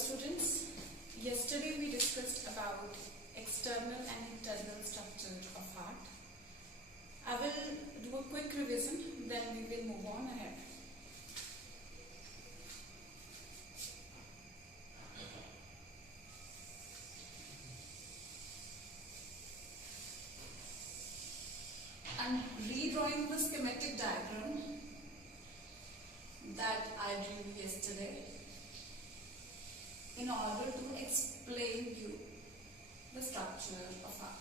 students. Yesterday we discussed about external and internal structure of heart. I will do a quick revision, then we will move on ahead. I'm redrawing the schematic diagram that I drew yesterday in order to explain you the structure of heart.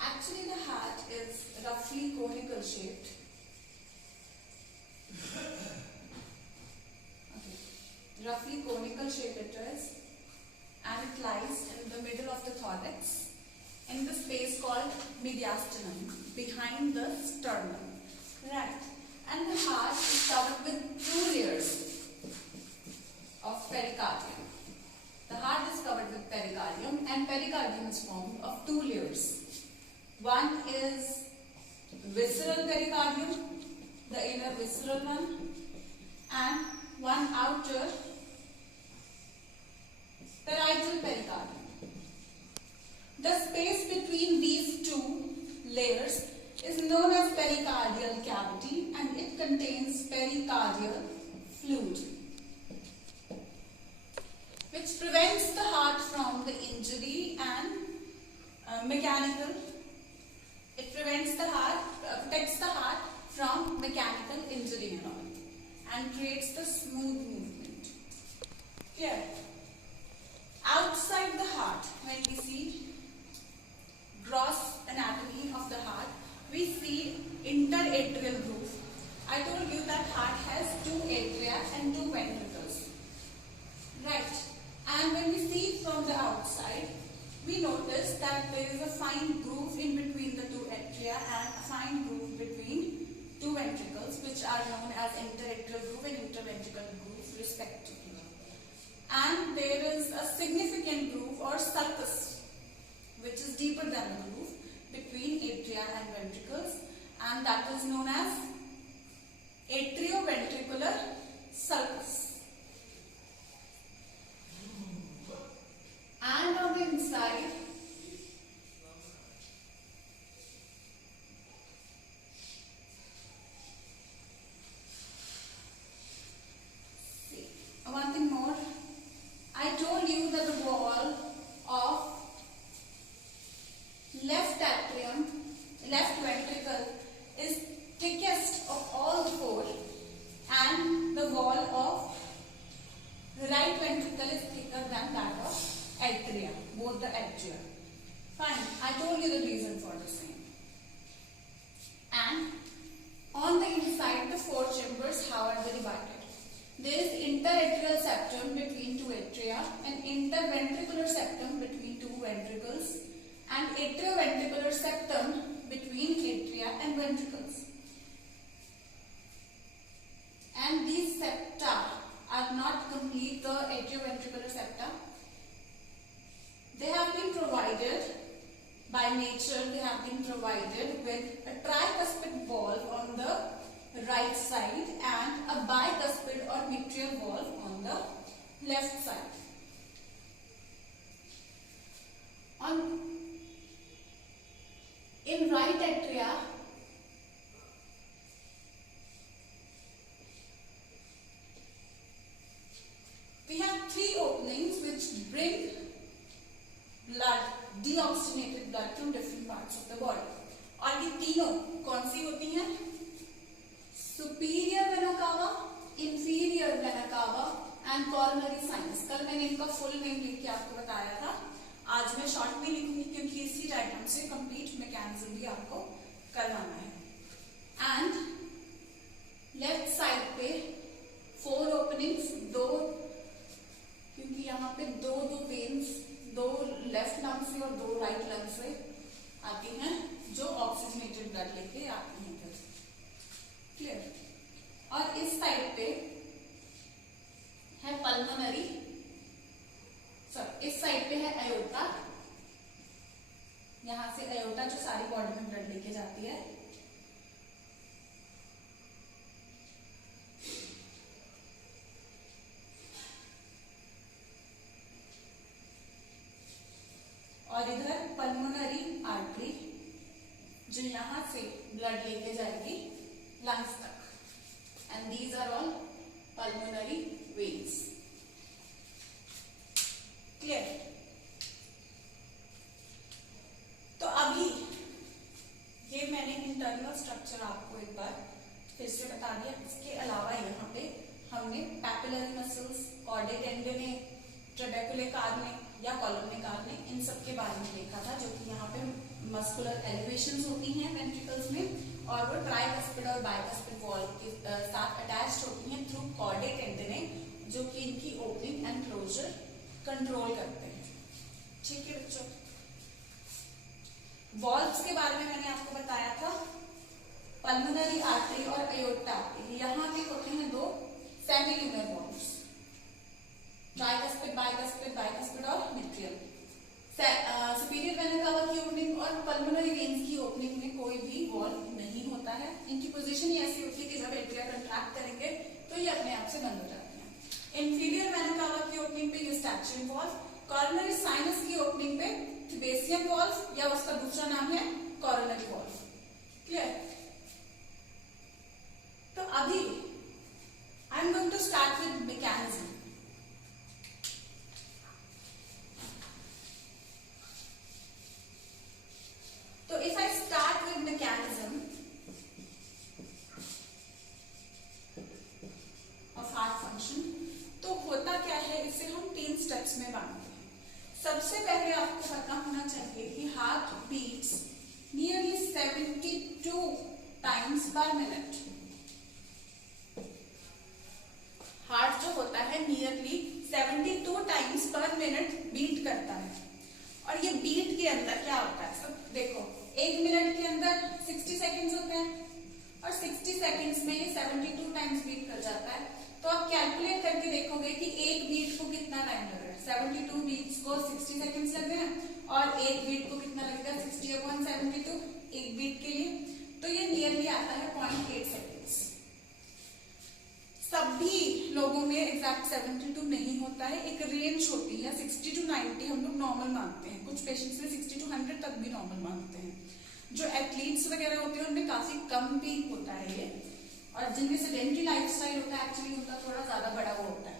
Actually, the heart is roughly conical shaped. Roughly conical shape it is, and it lies in the middle of the thorax in the space called mediastinum, behind the sternum. Right. And the heart is covered with two layers of pericardium. The heart is covered with pericardium, and pericardium is formed of two layers. One is visceral pericardium, the inner visceral one, and one outer parietal pericardium. The space between these two layers is known as pericardial cavity, and it contains pericardial fluid, which prevents the heart from the injury and mechanical. It protects the heart from mechanical injury and all, and creates the smooth movement. Here, outside the heart, when we see gross anatomy of the heart, we see interatrial groove. I told you that heart has two atria and two ventricles. Right. And when we see it from the outside, we notice that there is a fine groove in between the two atria and a fine groove between two ventricles, which are known as interatrial groove and interventricular groove respectively. And there is a significant groove or sulcus, which is deeper than the groove between atria and ventricles, and that is known as atrioventricular sulcus. And on the inside, see, one thing more. I told you that the wall of left atrium, left ventricle is thickest of all the four, and the wall of right ventricle is thicker than that of atria, both the atria. Fine, I told you the reason for the same. And on the inside, the four chambers, how are they divided? There is interatrial septum between two atria, and interventricular septum between two ventricles, and atrioventricular septum between atria and ventricles. And these septa are not complete, the atrioventricular septa. They have been provided by nature, they have been provided with a tricuspid valve on the right side and a bicuspid or mitral valve on the left side. In right atria, we have three openings which bring blood, deoxygenated blood from different parts of the body. और ये तीनों कौन सी होती हैं? Superior vena cava, inferior vena cava and coronary sinus. कल मैंने इनका full name लिख के आपको बताया था. आज मैं शॉर्ट में लिखूंगी क्योंकि इसी डायग्राम से कंप्लीट मैकेनिज्म भी आपको करवाना है. एंड लेफ्ट साइड पे फोर ओपनिंग्स, दो, क्योंकि यहाँ पे दो वेन्स, दो लेफ्ट लंग से और दो राइट लंग से आती हैं, जो ऑक्सीजनेटेड ब्लड लेके आती हैं. क्लियर? और इस साइड पे है पल्मोनरी, इस साइड पे है एयोर्टा. यहां से एयोर्टा जो सारी बॉडी में ब्लड लेके जाती है. जो यहां से ब्लड लेके जाएगी लंग्स तक, and these are all pulmonary veins. Clear? तो अभी ये मैंने इंटरनल स्ट्रक्चर आपको एक बार फिर से बता दिया। इसके अलावा यहाँ पे हमने पैपिलरी मसल्स, कॉर्डे टेंडने, ट्रेबेकुलर कार्ने या कॉलमनर कार्ने, इन सब के बारे में देखा था, जो कि यहाँ पे मस्कुलर एलिवेशंस होती हैं वेंट्रिकल्स में, और वो ट्राइकस्पिड और बाइकस्पिड वॉल के साथ अटैच्ड होती हैं थ्रू कॉर्डे टेंडने, जो कि इनकी ओपनिंग एंड क्लोजर कंट्रोल करते हैं। ठीक है बच्चों? वॉल्व्स के बारे में मैंने आपको बताया था, पल्मोनरी आर्टरी और एओर्टा, यहाँ पे होते हैं दो सेमिल्यूनर वॉल्व्स, ट्राइकस्पिड, बाइकस्पिड और मिट्रियम। सुपीरियर वेना कावा की ओपनिंग और पल्मोनरी वेन्स की ओपनिंग में कोई भी वॉल्व नहीं होता है। इनकी पोजीशन ही ऐसी होती है कि जब एट्रिया कंट्रैक्ट करेंगे तो ये अपने आप से बंद हो जाती है। इंफीरियर वेना कावा की ओपनिंग पे यूस्टैचियन वॉल्व, कॉरोनरी साइनस की ओपनिंग पे थिबेसियन वॉल्व या उसका दूसरा नाम है कॉरोनरी वॉल्व। क्लियर? तो अभी I am going to start with mechanism. तो if I start with mechanism of heart function, तो होता क्या है, इसे हम 3 स्टेप्स में बांटते हैं। सबसे पहले आपको पता होना चाहिए कि heart beats nearly 72 times per minute. Heart जो होता है nearly 72 times per minute beat करता है, और ये बीट के अंदर क्या होता है, सब देखो, 1 मिनट के अंदर 60 सेकंड्स होते हैं, और 60 सेकंड्स में ये 72 टाइम्स बीट कर जाता है। तो आप कैलकुलेट करके देखोगे कि एक बीट को कितना टाइम लग रहा है। 72 बीट्स को 60 सेकंड्स लग रहे हैं, और एक बीट को कितना लगेगा, 60/72 एक बीट के लिए। तो ये नियरली आता है 0.8 सेकंड्स। सभी लोगों में एग्जैक्ट 72 नहीं होता है, एक रेंज होती है, 60 to 90 हम लोग नॉर्मल मानते हैं, कुछ पेशेंट्स में 60 to 100 तक भी नॉर्मल मानते हैं। जो एथलीट्स वगैरह होते हैं उनमें काफी कम भी होता है ये, और जिनमें सेडेंटरी लाइफस्टाइल होता है एक्चुअली उनका थोड़ा ज्यादा बड़ा वो होता है।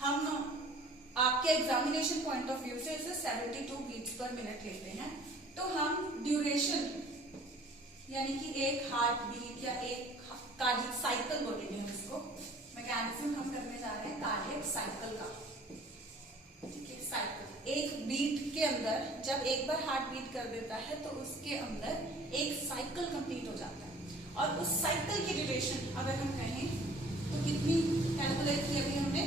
हम आपके एग्जामिनेशन पॉइंट ऑफ व्यू से इसे 72 बीट्स पर मिनट लेते हैं। तो हम ड्यूरेशन यानी कि एक हार्ट बीट या एक कार्डियक साइकिल बोलेंगे हम इसको, मैकेनिज्म हम करने जा रहे हैं कार्डियक साइकिल का। ठीक है, साइकिल एक बीट के अंदर जब एक बार हार्ट बीट कर देता है तो उसके अंदर एक साइकिल कंप्लीट हो जाता है, और उस साइकिल की ड्यूरेशन अगर हम कहें तो कितनी कैलकुलेट की अभी हमने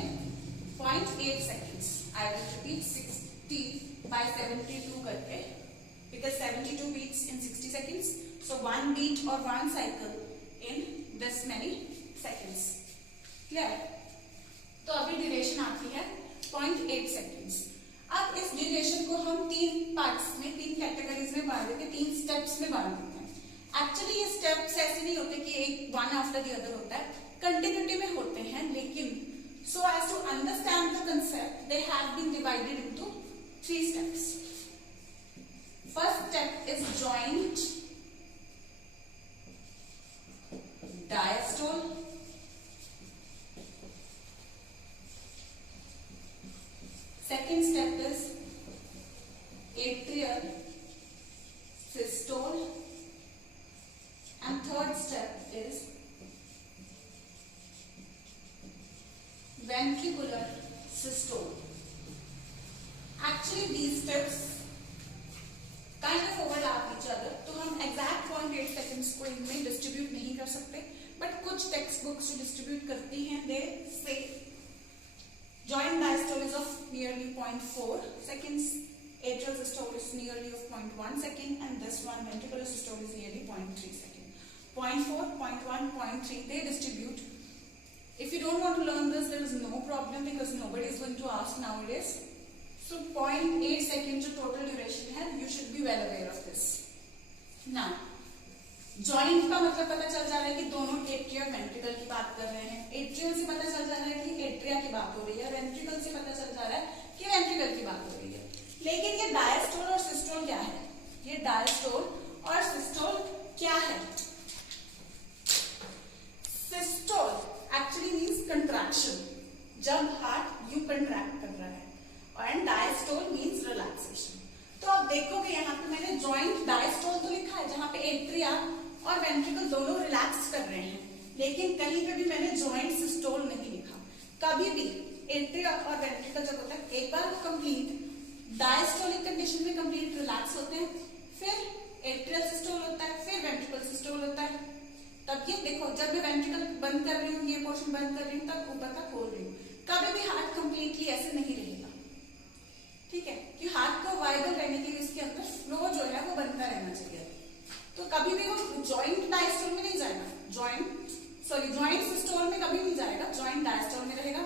0.8 सेकेंड्स। आई विल रिपीट 60/72 करके, because 72 beats in 60 seconds, so 1 beat or 1 cycle in this many seconds. Clear? तो अभी ड्यूरेशन आती है 0.8 सेकेंड्स। अब इस ड्यूरेशन को हम 3 पार्ट्स में, 3 कैटेगरीज में बांट देते हैं, 3 स्टेप्स में बांट देते हैं। एक्चुअली ये स्टेप्स ऐसे नहीं होते कि एक वन आफ्टर द अदर होता है, कंटिन्यूटी में होते हैं, लेकिन so as to understand the concept they have been divided into 3 steps. First step is joint diastole, second step is atrial systole, and third step is ventricular systole. Actually these steps kind of overlap each other, तो हम exact 0.8 seconds को इनमें distribute नहीं कर सकते, but कुछ text books जो distribute करती हैं दे से joint diastole is of nearly 0.4 seconds, atrial systole is nearly of 0.1 second, and this one ventricular systole is nearly 0.3 second. 0.4, 0.1, 0.3 they distribute. If you don't want to learn this, there is no problem because nobody is going to ask nowadays. So 0.8 seconds जो total duration है, you should be well aware of this. Now, joint का मतलब पता चल जा रहा है कि दोनों एट्रिया और वेंट्रिकल की बात कर रहे हैं। एट्रियल से पता चल जा रहा है कि एट्रिया की बात हो रही है, वेंट्रिकल से पता चल जा रहा है कि वेंट्रिकल की बात हो रही है। लेकिन ये डायस्टोल और सिस्टोल क्या है? ये डायस्टोल और सिस्टोल क्या है? सिस्टोल एक्चुअली मीन्स कंट्रैक्शन, जब हार्ट यूं कंट्रैक्ट कर रहा है, एंड डायस्टोल मीन्स रिलैक्सेशन। तो आप देखोगे यहाँ पे मैंने जॉइंट डायस्टोल तो लिखा है जहाँ पे एट्रिया और वेंट्रिकल दोनों रिलैक्स कर रहे हैं, लेकिन कहीं पे भी मैंने जॉइंट सिस्टोल नहीं लिखा। कभी भी एट्रिया और वेंट्रिकल जब होता है, एक बार कंप्लीट डायस्टोलिक कंडीशन में कंप्लीट रिलैक्स होते हैं, फिर एट्रियल सिस्टोल होता है, फिर वेंट्रिकल सिस्टोल होता है। तब ये देखो, जब मैं वेंट्रिकल बंद कर रही हूँ, ये पोर्शन बंद कर रही हूँ, तब ऊपर तक खोल रही हूँ। कभी भी हार्ट कंप्लीटली ऐसे नहीं रहेगा, ठीक है, कि हार्ट को वाइबल रहने के लिए इसके अंदर फ्लो जो है वो बनता रहना चाहिए। तो कभी भी वो जॉइंट डायस्टोल में नहीं जाएगा, जॉइंट सिस्टोल में कभी नहीं जाएगा, जॉइंट डायस्टोल में रहेगा।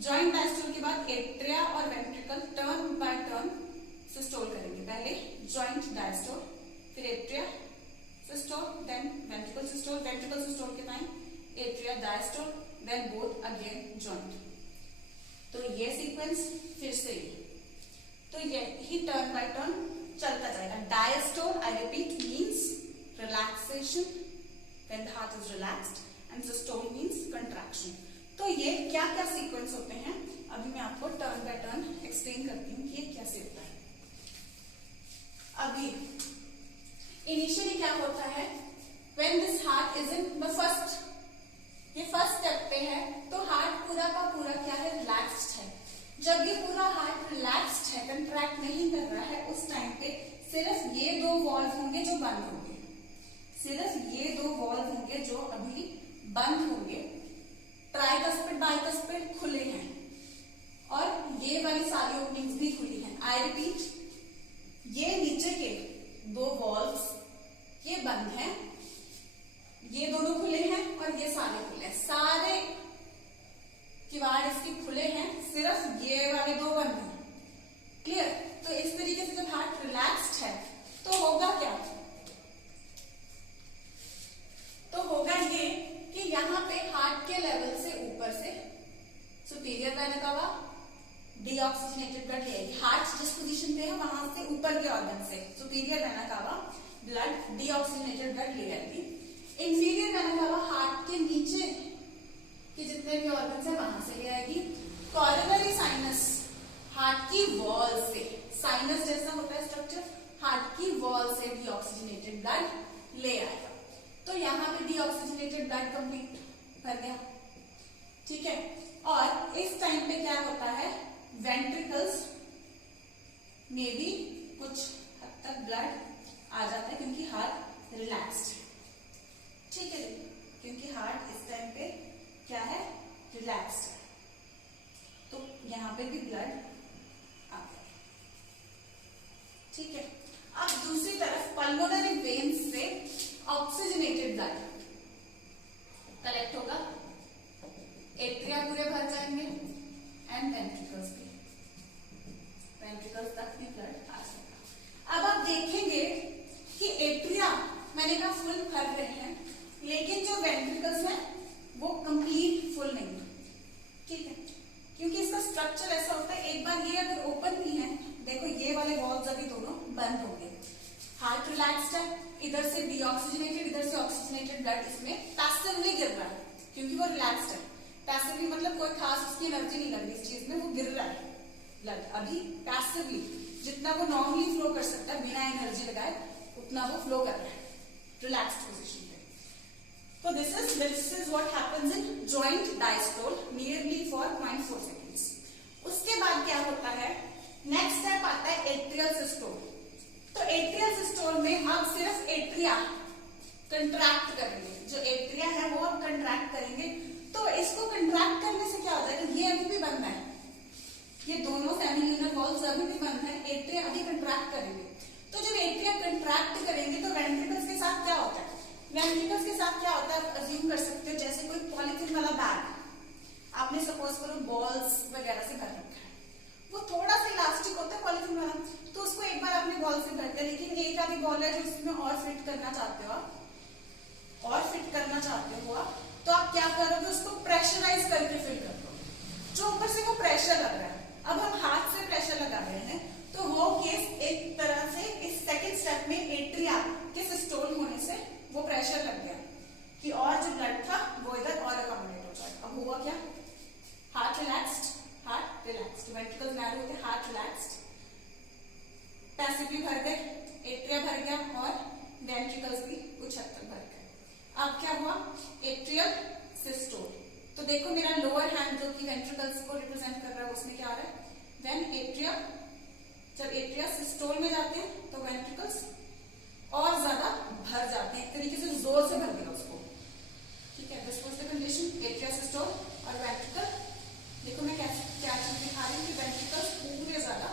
जॉइंट डायस्टोल के बाद एट्रिया और ventricle turn by turn systole करेंगे। पहले जॉइंट डायस्टोल, फिर atria systole, then ventricle systole. Ventricle systole के time atria diastole, then both again joint. तो ये सीक्वेंस फिर से तो ये ही टर्न बाय टर्न चलता जाएगा। Diastole, I repeat, means relaxation, when the heart is relaxed, and systole means contraction. तो ये क्या क्या सीक्वेंस होते हैं, अभी मैं आपको टर्न बाय टर्न एक्सप्लेन करती हूँ कि ये कैसे होता है। अभी इनिशियली क्या होता है, when this heart is in the first, ये फर्स्ट स्टेप पे है, तो हार्ट पूरा का पूरा क्या है, रिलैक्स्ड है। जब ये पूरा हार्ट रिलैक्स्ड है, कंट्रैक्ट नहीं कर रहा है, उस टाइम पे सिर्फ ये दो वॉल्व होंगे जो बंद होंगे, सिर्फ ये दो वॉल्व होंगे जो अभी बंद होंगे। ट्राइकस्पिड बाइकस्पिड खुले हैं और ये वाली सारी ओपनिंग्स भी खुली हैं। आई रिपीट, ये नीचे के दो वॉल्व्स ये बंद हैं, ये दोनों खुले हैं और ये सारे खुले हैं, सारे किवाड़ इसके खुले हैं, सिर्फ ये वाले दो बंद हैं। क्लियर? तो इस तरीके से जब हार्ट रिलैक्स्ड है तो होगा क्या, तो होगा ये कि यहाँ पे हार्ट के लेवल से ऊपर से superior vena cava deoxygenated blood लेगी। हार्ट जिस पोजीशन पे है वहां से ऊपर के ऑर्गन से superior vena cava blood deoxygenated blood ले जाएगी। इंफीरियर वेना कावा हार्ट के नीचे के जितने भी ऑर्गन है वहां से ले आएगी। कॉरोनरी साइनस हार्ट की वॉल से, साइनस जैसा होता है स्ट्रक्चर, हार्ट की वॉल से डीऑक्सीजनेटेड ब्लड ले आएगा। तो यहाँ पे डीऑक्सीजनेटेड ब्लड कंप्लीट कर गया, ठीक है। और इस टाइम पे क्या होता है, वेंट्रिकल्स में भी कुछ हद तक ब्लड आ जाता है क्योंकि हार्ट रिलैक्स्ड है, ठीक है, क्योंकि हार्ट इस टाइम पे क्या है, रिलैक्स्ड है, तो यहाँ पे भी ब्लड आ गया, ठीक है। अब दूसरी तरफ पल्मोनरी वेन्स से ऑक्सीजनेटेड ब्लड कलेक्ट होगा, एट्रिया पूरे भर जाएंगे एंड वेंट्रिकल्स भी, वेंट्रिकल्स तक भी ब्लड आ जाएगा। अब आप देखेंगे कि एट्रिया मैंने कहा फुल भर रहे हैं, लेकिन जो वेंट्रिकल्स हैं वो कंप्लीट फुल नहीं है, ठीक है, क्योंकि इसका स्ट्रक्चर ऐसा होता है, एक बार ये अगर ओपन भी है, देखो ये वाले वॉल्व्स अभी दोनों बंद हो गए, हार्ट रिलैक्स्ड है, इधर से डीऑक्सीजनेटेड इधर से ऑक्सीजनेटेड ब्लड इसमें पैसिवली गिर रहा है क्योंकि वो रिलैक्स्ड है। पैसिवली मतलब कोई खास उसकी एनर्जी नहीं लग रही इस चीज में, वो गिर रहा है ब्लड अभी पैसिवली, जितना वो नॉर्मली फ्लो कर सकता है बिना एनर्जी लगाए उतना वो फ्लो कर रहा है रिलैक्स्ड पोजीशन पे। तो this is what happens in joint diastole nearly for 0.4 seconds. उसके बाद क्या होता है, नेक्स्ट स्टेप आता है एट्रियल सिस्टोल। तो एट्रियल सिस्टोल में अब सिर्फ एट्रिया कंट्रैक्ट करेंगे, जो एट्रिया है वो अब कंट्रैक्ट करेंगे। तो इसको कंट्रैक्ट करने से क्या हो जाएगा, ये अभी भी बंद है, ये दोनों सेमिल्यूनर वॉल्व्स अभी भी बंद है, एट्रिया अभी कंट्रैक्ट करेंगे। तो जब एट्रिया कंट्रैक्ट करेंगे तो वेंट्रिकल्स के साथ क्या होता है, वेंट्रिकल्स के साथ क्या होता है, अज्यूम कर सकते हो जैसे कोई पॉलीथीन वाला बैग आपने सपोज करो बॉल्स वगैरह से भर रखा है, वो थोड़ा सा इलास्टिक होता है पॉलीथीन वाला, तो उसको एक बार आपने बॉल से भर दिया, लेकिन एक आधी बॉल है जो इसमें और फिट करना चाहते हो आप, और फिट करना चाहते हो आप, तो आप क्या करोगे, उसको प्रेशराइज करके फिल कर दो, जो ऊपर से वो प्रेशर लग रहा है। अब हम हाथ से प्रेशर लगा रहे हैं, तो वो केस एक तरह से इस सेकेंड स्टेप में एट्रिया के एट्रियल सिस्टोल। तो देखो मेरा लोअर हैंड जो कि वेंट्रिकल्स को रिप्रेजेंट कर रहा है उसमें क्या आ रहा है, व्हेन एट्रिया, जब एट्रिया सिस्टोल में जाते हैं तो वेंट्रिकल्स और ज्यादा भर जाते हैं, एक तरीके से जोर से भर दिया उसको, ठीक है। This was the condition, atria systole और वेंट्रिकल। देखो मैं क्या चीज दिखा रही हूँ कि वेंट्रिकल्स पूरे ज्यादा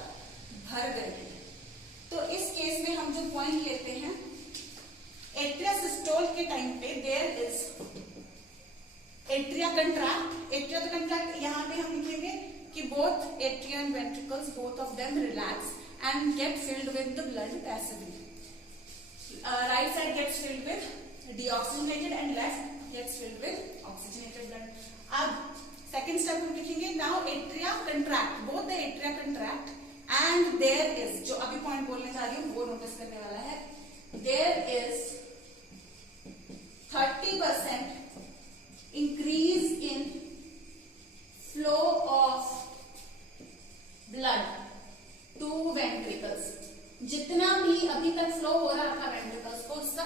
भर गए हैं। तो इस केस में हम जो पॉइंट लेते हैं, एट्रिया सिस्टोल के टाइम पे there is atria contract. Atria तो कंट्रैक्ट, यहाँ पे हम लिखेंगे कि both atria and ventricles, both of them relax and get filled with the blood passively. Right side gets filled with deoxygenated and left gets filled with oxygenated blood. अब second step हम लिखेंगे, now atria contract, both the atria contract and there is, जो अभी point बोलने जा रही हूँ वो नोटिस करने वाला है, there is 30% increase in flow of blood to ventricles। जितना भी अभी तक फ्लो हो रहा था वेंट्रिकल्स को, उसका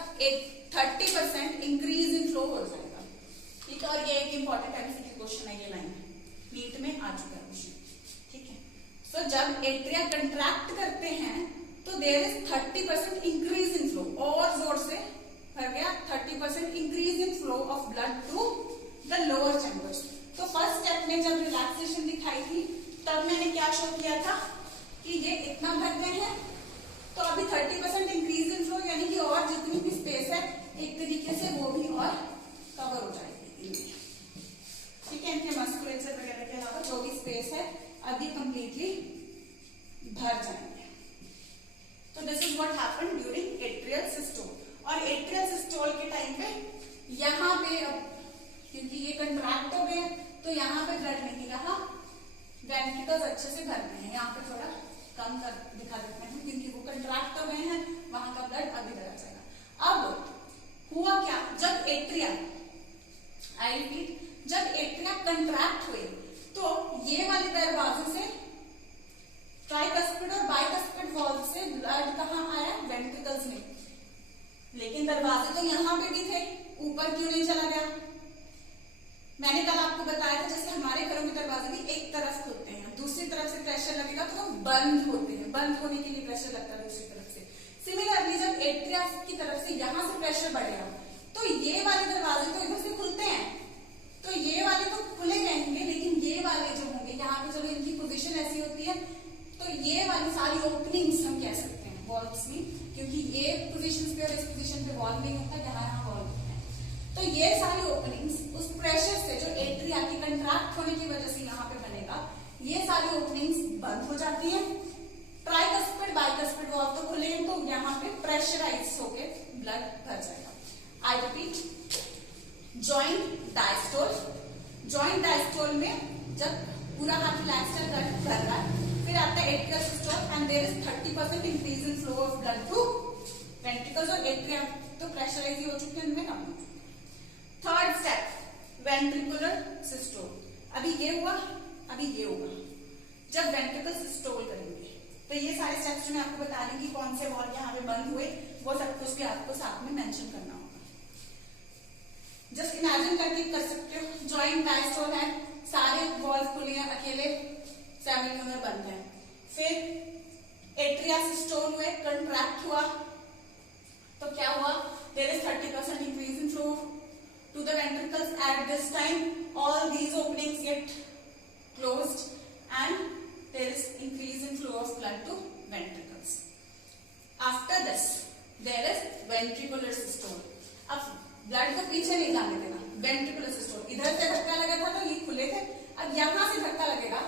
30% इंक्रीज इन फ्लो हो जाएगा, ठीक है। और ये एक इंपॉर्टेंट एमसीक्यू क्वेश्चन है, ये लाइन नीट में आ चुका है क्वेश्चन, ठीक है। सो जब एट्रिया कंट्रैक्ट करते हैं तो there is 30% increase in flow, और जोर से भर गया, 30% increase in flow of blood to the lower chambers. तो फर्स्ट स्टेप में जब रिलैक्सेशन दिखाई थी तब मैंने क्या शो किया था कि ये इतना भर गए हैं, तो अभी 30% इंक्रीज इन फ्लो, यानी कि और जितनी भी स्पेस है एक तरीके से वो भी और कवर हो जाएगी, ठीक है। इनके मस्कुलेचर वगैरह के अलावा जो भी स्पेस है अभी कंप्लीटली भर जाएंगे। तो this is what happened during atrial systole. और एट्रियल सिस्टोल के टाइम पे यहाँ पे, अब क्योंकि ये कंट्रैक्ट हो गए तो यहाँ पे ब्लड नहीं रहा, वेंट्रिकल्स अच्छे से भर गए हैं, यहाँ पे थोड़ा कम कर दिखा देते हैं क्योंकि वो कंट्रैक्ट हो गए हैं, वहां का ब्लड अभी भरा जाएगा। अब हुआ क्या, जब एट्रिया, आई रिपीट, जब एट्रिया कंट्रैक्ट हुए तो ये वाले दरवाजे से, ट्राइकस्पिड और बाइकस्पिड वॉल्व से ब्लड कहाँ आया, वेंट्रिकल्स में। लेकिन दरवाजे तो यहाँ पे भी थे, ऊपर क्यों नहीं चला गया? मैंने कल आपको बताया था जैसे हमारे घरों के दरवाजे भी एक तरफ खुलते हैं, दूसरी तरफ से प्रेशर लगेगा तो वो बंद होते हैं, बंद होने के लिए प्रेशर लगता है दूसरी तरफ से। सिमिलरली जब एट्रिया की तरफ से यहाँ से प्रेशर बढ़ेगा तो ये वाले दरवाजे तो इधर से खुलते हैं, तो ये वाले तो खुले रहेंगे, लेकिन ये वाले जो होंगे यहाँ पे, चलो इनकी पोजीशन ऐसी होती है, तो ये वाली सारी ओपनिंग्स हम कह सकते हैं वॉल्व्स की, क्योंकि ये पोजीशन पे और इस पोजीशन पे वॉल्व नहीं होता, यहाँ वॉल्व होता है। तो ये सारी ओपनिंग्स उस प्रेशर से जो एट्रिया की कंट्रैक्ट होने की वजह से यहाँ पे बनेगा, ये सारी ओपनिंग्स बंद हो जाती है। ट्राइकस्पिड बाइकस्पिड वॉल्व तो खुले हैं, तो यहाँ पे प्रेशराइज होके ब्लड भर जाएगा। I repeat, joint diastole. Joint diastole में जब पूरा हाथ रिलैक्स है, ब्लड भर रहा है, फिर आता है atrial systole and there is 30% increase in flow of blood to ventricles और एट्रिया, तो प्रेशराइज हो चुके हैं, उनमें कम हो चुके। Third step, ventricular systole. अभी ये हुआ, अभी ये होगा जब वेंट्रिकल सिस्टोल करेंगे। तो ये सारे स्टेप्स जो मैं आपको बता रही हूँ कि कौन से वॉल्व यहाँ पे बंद हुए, वो सब कुछ भी आपको साथ में मेंशन करना होगा। जस्ट इमेजिन करके कर सकते हो, जॉइंट डायस्टोल है, सारे वॉल्व खुले हैं, अकेले सेमिल्यूनर बंद है। फिर एट्रिया सिस्टोल हुए, कंट्रैक्ट हुआ, तो क्या हुआ, there is 30% increase in flow to the ventricles. At this time all these openings get closed and there is increase in flow of blood to ventricles. After this there is ventricular systole. अब blood को पीछे नहीं जाने देना, ventricular systole, इधर से धक्का लगा था तो ये खुले थे, अब यहाँ से धक्का लगेगा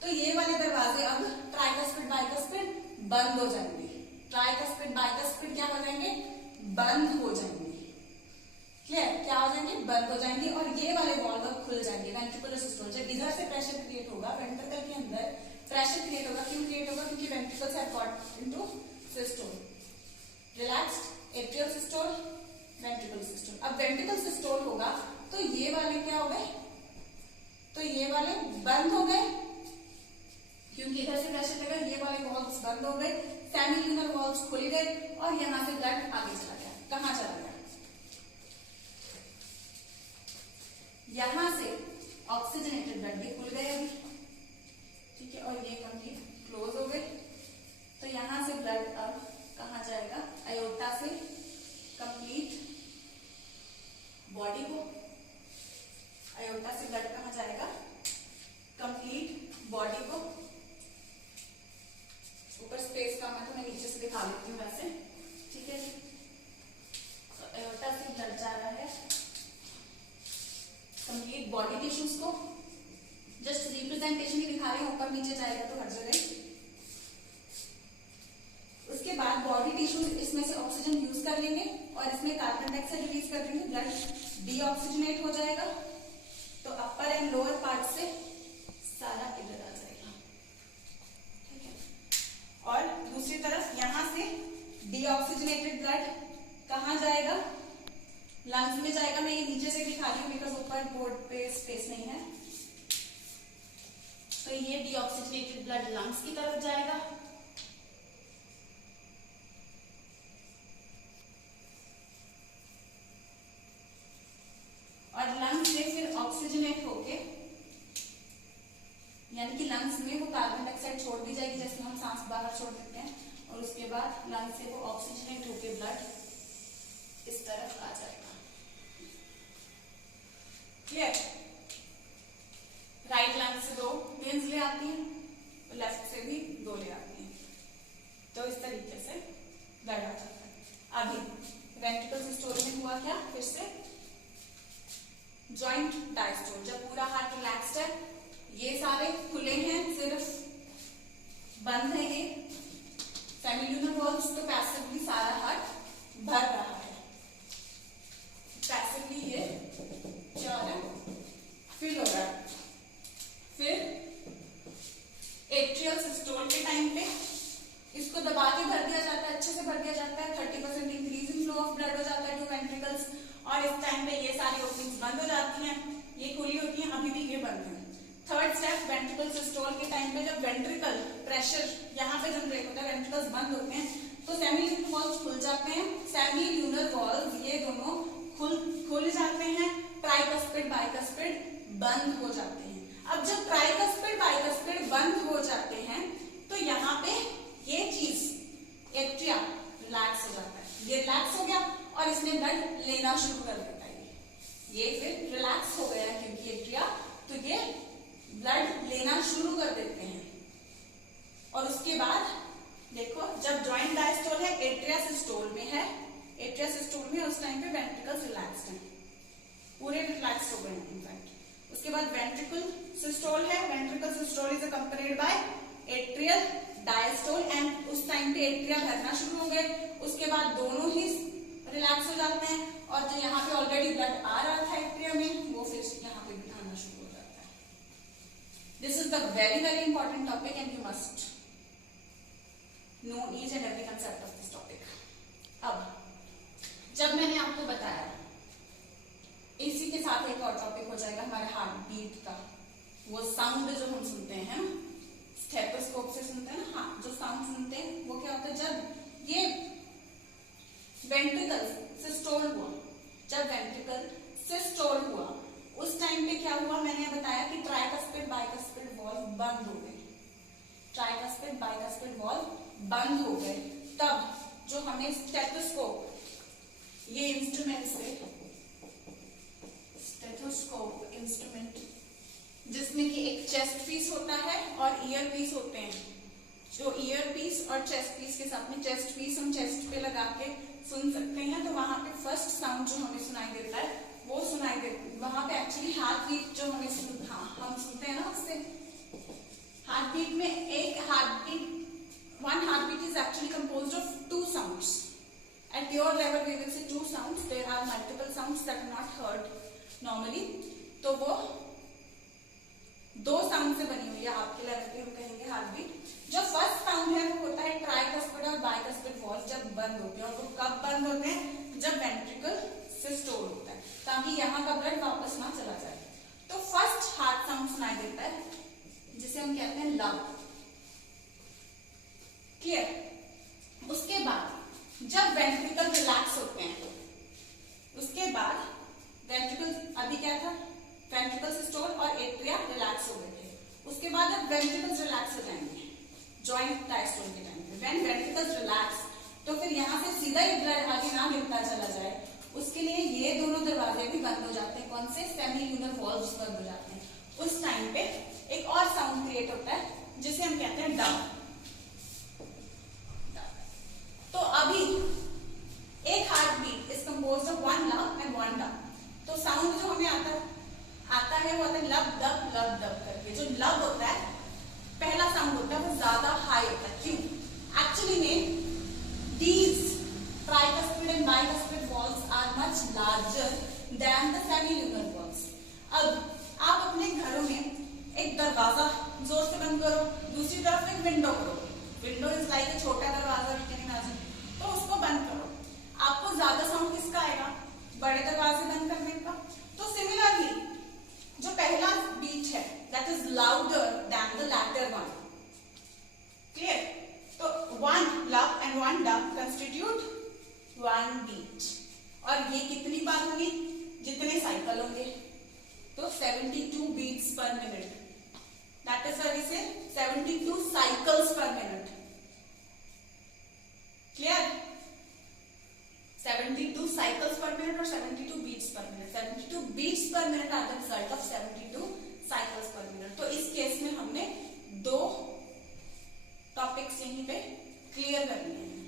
तो ये वाले दरवाजे अब ट्राइकस्पिड बाइकस्पिड बंद हो जाएंगे। ट्राइकस्पिड बाइकस्पिड क्या हो जाएंगे, बंद हो जाएंगे, क्लियर, क्या हो जाएंगे, बंद हो जाएंगे, और ये वाले वॉल्व खुल जाएंगे। वेंट्रिकुलर सिस्टोल, जब इधर से प्रेशर क्रिएट होगा, वेंट्रिकल के अंदर प्रेशर क्रिएट होगा, क्यों क्रिएट होगा, क्योंकि ventricles have got into systole. Relaxed atrial systole, ventricular systole. अब वेंट्रिकल सिस्टोल होगा तो ये वाले क्या हो गए, तो ये वाले बंद हो गए, क्योंकि इधर से प्रेशर लगा, ये वाले वॉल्व्स बंद हो गए, सेमिल्यूनर वॉल्व्स खुल गए और यहाँ से ब्लड आगे चला गया। कहाँ चला गया, यहां से ऑक्सीजनेटेड ब्लड, ये खुल गए अभी, ठीक है, और ये कंप्लीट क्लोज हो गए। तो यहां से ब्लड अब कहाँ जाएगा, अयोटा से कंप्लीट बॉडी को, अयोटा से ब्लड कहाँ जाएगा, कंप्लीट बॉडी को। ऊपर स्पेस कम है तो मैं नीचे से दिखा देती हूँ वैसे, ठीक है। तो अयोटा से ब्लड जा रहा है कंप्लीट बॉडी टिश्यूज को, जस्ट रिप्रेजेंटेशन ही दिखा रहे हैं, ऊपर नीचे जाएगा तो हर जगह। उसके बाद बॉडी टिश्यूज इसमें से ऑक्सीजन यूज कर लेंगे और इसमें कार्बन डाइऑक्साइड रिलीज कर देंगे, ब्लड डीऑक्सीजनेट हो जाएगा। तो अपर एंड लोअर पार्ट से सारा इधर आ जाएगा, ठीक है। और दूसरी तरफ यहां से डीऑक्सीजनेटेड ब्लड कहाँ जाएगा, लंग्स में जाएगा। मैं ये नीचे से दिखा रही हूँ बिकॉज ऊपर बोर्ड पे स्पेस नहीं है। तो ये डीऑक्सीजनेटेड ब्लड लंग्स की तरफ जाएगा, और लंग्स से फिर ऑक्सीजनेट होके, यानी कि लंग्स में वो कार्बन डाइऑक्साइड छोड़ दी जाएगी जैसे हम सांस बाहर छोड़ देते हैं, और उसके बाद लंग्स से वो ऑक्सीजनेट होके ब्लड इस तरफ आ जाएगा। क्लियर? राइट लंग से 2 वेन्स ले आती हैं, लेफ्ट से भी 2 ले आती हैं। तो इस तरीके से ब्लड आ जाता है। अभी वेंट्रिकल सिस्टोल में हुआ क्या, फिर से जॉइंट डायस्टोल, जब पूरा हार्ट रिलैक्स्ड है, ये सारे खुले हैं, सिर्फ बंद है ये सेमिल्यूनर वॉल्व्स, तो पैसिवली सारा हार्ट भर रहा है, पैसिवली ये क्या हो रहा है, फिल हो रहा है। फिर एट्रियल सिस्टोल के टाइम पे इसको दबा के भर दिया जाता है, अच्छे से भर दिया जाता है, 30% increase in flow of blood हो जाता है टू वेंट्रिकल्स, और इस टाइम पे ये सारी ओपनिंग्स बंद हो जाती हैं, ये खुली होती हैं, अभी भी ये बंद है। थर्ड स्टेप वेंट्रिकल सिस्टोल के टाइम पे जब वेंट्रिकल प्रेशर यहाँ पे जनरेट होता है, वेंट्रिकल्स बंद होते हैं, तो सेमिल्यूनर वॉल्व्स खुल जाते हैं, सेमिल्यूनर वॉल्व्स ये दोनों खुल जाते हैं, ट्राइकस्पिड बाइकस्पिड बंद हो जाते हैं। अब जब ट्राइकस्पिड बाइकस्पिड बंद हो जाते हैं तो यहाँ पे ये चीज एट्रिया रिलैक्स हो जाता है, ये रिलैक्स हो गया और इसने ब्लड लेना शुरू कर देता है, ये फिर रिलैक्स हो गया क्योंकि एट्रिया, तो ये ब्लड लेना शुरू कर देते हैं। और उसके बाद देखो जब जॉइंट डायस्टोल है, एट्रिया सिस्टोल में है, एट्रिया सिस्टोल में उस टाइम पे वेंट्रिकल्स रिलैक्स्ड हैं, पूरे रिलैक्स हो गए हैं इनफैक्ट। उसके बाद वेंट्रिकल सिस्टोल है, ventricle systole is accompanied by atrial diastole and उस टाइम पे एट्रिया भरना शुरू हो गए, उसके बाद दोनों ही रिलैक्स हो जाते हैं, और जो यहाँ पे ऑलरेडी ब्लड आ रहा था एट्रिया में वो फिर यहाँ पे भी आना शुरू हो जाता है। This is the very important topic and you must know each and every concept of this topic. अब जब मैंने आपको बताया, इसी के साथ एक और टॉपिक हो जाएगा हमारे हार्ट बीट का, वो साउंड जो हम सुनते हैं स्टेथोस्कोप से सुनते हैं ना, हाँ, जो साउंड सुनते हैं वो क्या होता है, जब ये वेंट्रिकल सिस्टोल हुआ, जब वेंट्रिकल सिस्टोल हुआ उस टाइम पे क्या हुआ, मैंने बताया कि ट्राइकस्पिड बाइकस्पिड वॉल्व बंद हो गए, ट्राइकस्पिड बाइकस्पिड वॉल्व बंद हो गए। तब जो हमें स्टेथोस्कोप, ये इंस्ट्रूमेंट से, स्टेथोस्कोप इंस्ट्रूमेंट जिसमें कि एक चेस्ट पीस होता है और ईयर पीस होते हैं, जो ईयर पीस और चेस्ट पीस के साथ में, चेस्ट पीस हम चेस्ट पे लगा के सुन सकते हैं, तो वहां पे फर्स्ट साउंड जो हमें सुनाई देता है वो सुनाई देता है, वहां पे एक्चुअली हार्ट बीट जो हमें हम सुनते हैं ना, उससे हार्ट बीट में एक heart beat, one heart beat is actually composed of 2 sounds. At your level we will say 2 sounds, there are multiple sounds that are not heard normally, तो वो 2 साउंड से बनी हुई है, आपके लेवल पे हम कहेंगे हार्ट बीट। जो फर्स्ट साउंड है वो होता है ट्राइकस्पिड और बाइकस्पिड वॉल्व जब बंद होते हैं, और वो कब बंद होते हैं, जब वेंट्रिकल सिस्टोल होता है, ताकि यहाँ का ब्लड वापस ना चला जाए। तो फर्स्ट हार्ट साउंड सुनाई देता है जिसे हम कहते हैं लव। क्लियर? उसके बाद जब वेंट्रिकल रिलैक्स होते हैं, उसके बाद वेंट्रिकल, अभी क्या था, वेंट्रिकल्स स्टोर और एट्रिया रिलैक्स हो गए थे। उसके बाद अब वेंट्रिकल्स रिलैक्स हो जाएंगे जॉइंट डायस्टोल के टाइम पे। व्हेन वेंट्रिकल्स रिलैक्स तो फिर यहाँ से सीधा ही ब्लड आगे ना गिरता चला जाए, उसके लिए ये दोनों दरवाजे भी बंद हो जाते हैं। कौन से? सेमील्यूनर वॉल्व्स बंद हो जाते हैं। उस टाइम पे एक और साउंड क्रिएट होता है जिसे हम कहते हैं डब। तो अभी एक heart beat is composed of one lub and one dub. तो साउंड जो हमें आता है वो आता है लब दब करके। जो लब होता है पहला साउंड होता है वो ज्यादा हाई होता है। क्यों? एक्चुअली में these tricuspid and bicuspid walls are much larger than the semilunar walls. अब आप अपने घरों में एक दरवाजा जोर से बंद करो, दूसरी तरफ एक विंडो करो। विंडो इज लाइक छोटा दरवाजा, तो उसको बंद करो। आपको ज्यादा साउंड किसका आएगा? बड़े दरवाजे बंद करने का। तो सिमिलरली जो पहला बीट है that is louder than the latter one. Clear? तो one lub and one dub constitute one beat. और ये कितनी बार होगी? जितने साइकिल होंगे। तो 72 beats per minute, that is why we say 72 cycles per minute. Clear? 72 cycles per minute और 72 beats per minute. 72 beats per minute are the result of 72 cycles per minute. तो इस केस में हमने दो टॉपिक्स यहीं पे क्लियर कर लिए हैं।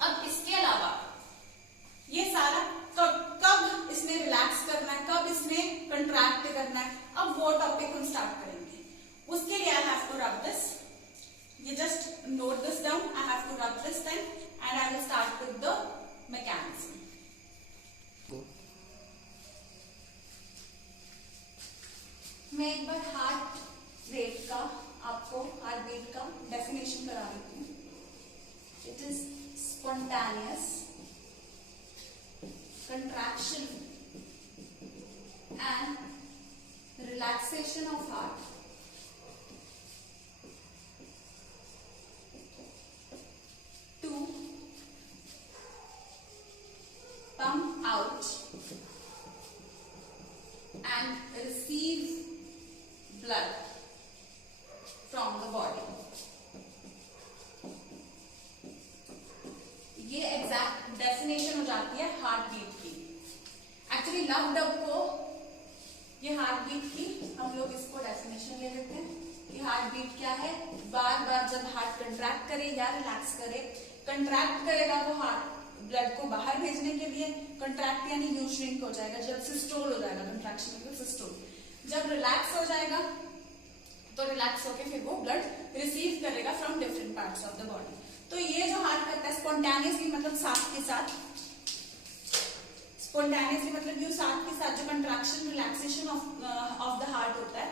अब इसके अलावा ये सारा कब इसने रिलैक्स करना है, कब इसने कंट्रैक्ट करना है, अब वो टॉपिक हम स्टार्ट करेंगे। उसके लिए I have to rub this, you just note this down. I have to rub this time and I will start with the mechanism. मैं एक बार हार्ट रेट का आपको हार्ट बीट का डेफिनेशन करा देती हूँ। It is spontaneous contraction and relaxation of heart to pump out and receive blood from the body. ये exact definition हो जाती है हार्ट बीट की। एक्चुअली लव डब को ये हार्ट बीट की हम लोग इसको डेफिनेशन ले लेते हैं कि हार्ट बीट क्या है। बार बार जब हार्ट कंट्रैक्ट करे या रिलैक्स करे, कंट्रैक्ट करेगा वो हार्ट ब्लड को बाहर भेजने के लिए, कंट्रैक्ट यानी न्यू श्रिंक हो जाएगा, जब सिस्टोल हो जाएगा, कंट्रैक्शन मतलब सिस्टोल। जब रिलैक्स हो जाएगा तो रिलैक्स होके फिर वो ब्लड रिसीव करेगा from different parts of the body. तो ये जो हार्ट करता है स्पॉन्टेनियसली मतलब साथ के साथ, स्पॉन्टेनियसली मतलब ये साथ के साथ जो contraction relaxation of the heart होता है,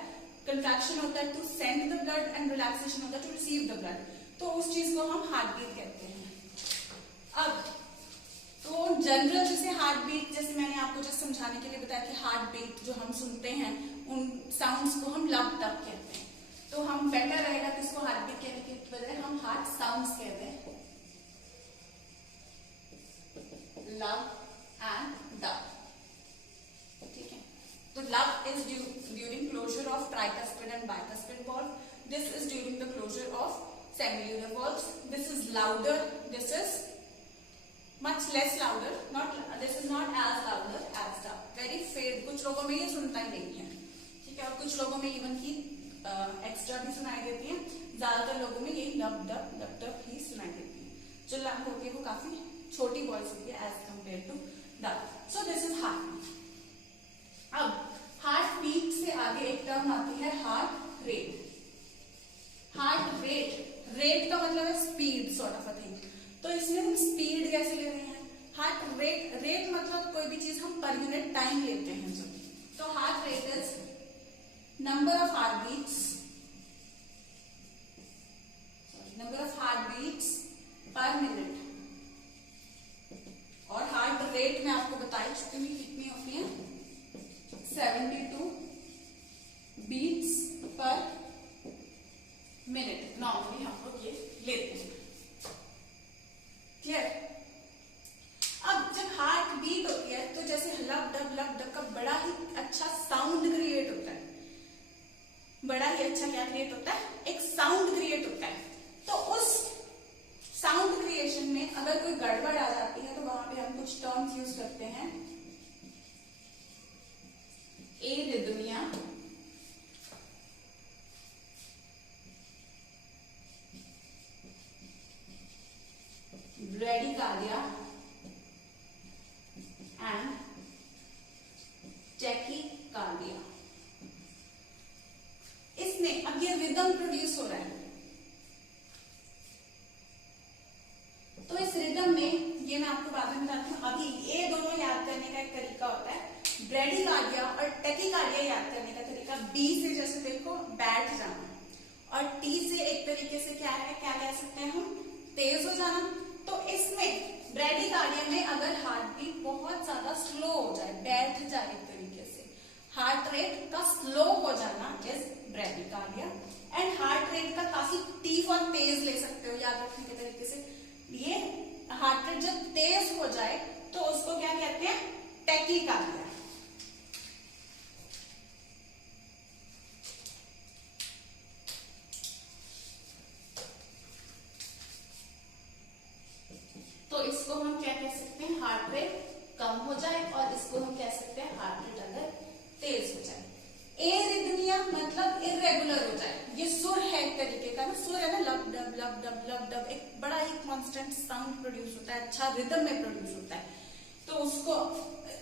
कंट्रैक्शन होता है to send the blood and relaxation होता है टू रिसीव द ब्लड, तो उस चीज को हम हार्ट बीट कहते हैं। अब तो जनरल जैसे हार्ट बीट, जैसे मैंने आपको जस्ट समझाने के लिए बताया कि हार्ट बीट जो हम सुनते हैं उन साउंड्स को हम लब डब कहते हैं। तो हम बेटर रहेगा कि इसको हार्ट बीट कहने के बजाय हम हार्ट साउंड्स कहते हैं, लब एंड डब। ठीक है, तो lub is during closure of tricuspid and bicuspid valve, this is during the closure of semilunar valves, this is louder, this is much less louder, this is not as louder as the very faint। कुछ लोगों में ये सुनता ही नहीं है, ठीक है, और कुछ लोगों में इवन की एक्स्ट्रा भी सुनाई देती है। ज्यादातर लोगों में ये लब डब ही सुनाई देती है। जो लब होती है वो काफी छोटी वॉइस होती है as compare to dub. So this is heart beat. अब हार्ट बीट से आगे एक टर्म आती है हार्ट रेट। हार्ट रेट का मतलब है speed sort of a thing. तो इसमें हम स्पीड कैसे ले रहे हैं? हार्ट रेट मतलब कोई भी चीज हम पर यूनिट टाइम लेते हैं जो। तो heart rate is number of heart beats per minute. और हार्ट रेट में आपको बताई चुकी हूँ कितनी होती है, 72 बीट्स पर मिनट नॉर्मली हम लोग ये लेते हैं। क्लियर? अब जब हार्ट बीट होती है तो जैसे लब डब का बड़ा ही अच्छा साउंड क्रिएट होता है, बड़ा ही अच्छा क्या क्रिएट होता है, एक साउंड क्रिएट होता है। तो उस साउंड क्रिएशन में अगर कोई गड़बड़ आ जाती है तो वहां पे हम कुछ टर्म्स यूज करते हैं, एरिथमिया, ब्रेडिकार्डिया एंड टैकीकार्डिया। इसमें अब ये रिदम प्रोड्यूस हो रहा है, तो इस रिदम में ये मैं आपको बाद में बताती हूँ। अभी ये दोनों याद करने का एक तरीका होता है, ब्रेडिकार्डिया और टैकीकार्डिया याद करने का तरीका। बी से जैसे देखो बैठ जाना, और टी से एक तरीके से क्या है, क्या कह सकते हैं हम, तेज हो जाना। तो इसमें ब्रेडिकार्डिया में अगर हार्ट बीट बहुत ज्यादा स्लो हो जाए, बैठ जाए एक तरीके से, हार्ट रेट का स्लो हो जाना is bradycardia. And heart rate का काफी टी फॉर तेज ले सकते हो याद रखने के तरीके से। ये हार्ट रेट जब तेज हो जाए तो उसको क्या कहते हैं, टैकीकार्डिया। तो इसको हम क्या कह सकते हैं, हार्ट रेट कम हो जाए, और इसको हम कह सकते हैं हार्ट रेट अगर तेज हो जाए। एरिथमिया मतलब इरेगुलर हो जाए, ये सुर है एक तरीके का ना, सुर है ना, लब डब लब डब लब डब, एक बड़ा ही कांस्टेंट साउंड प्रोड्यूस होता है, अच्छा रिदम में प्रोड्यूस होता है। तो उसको,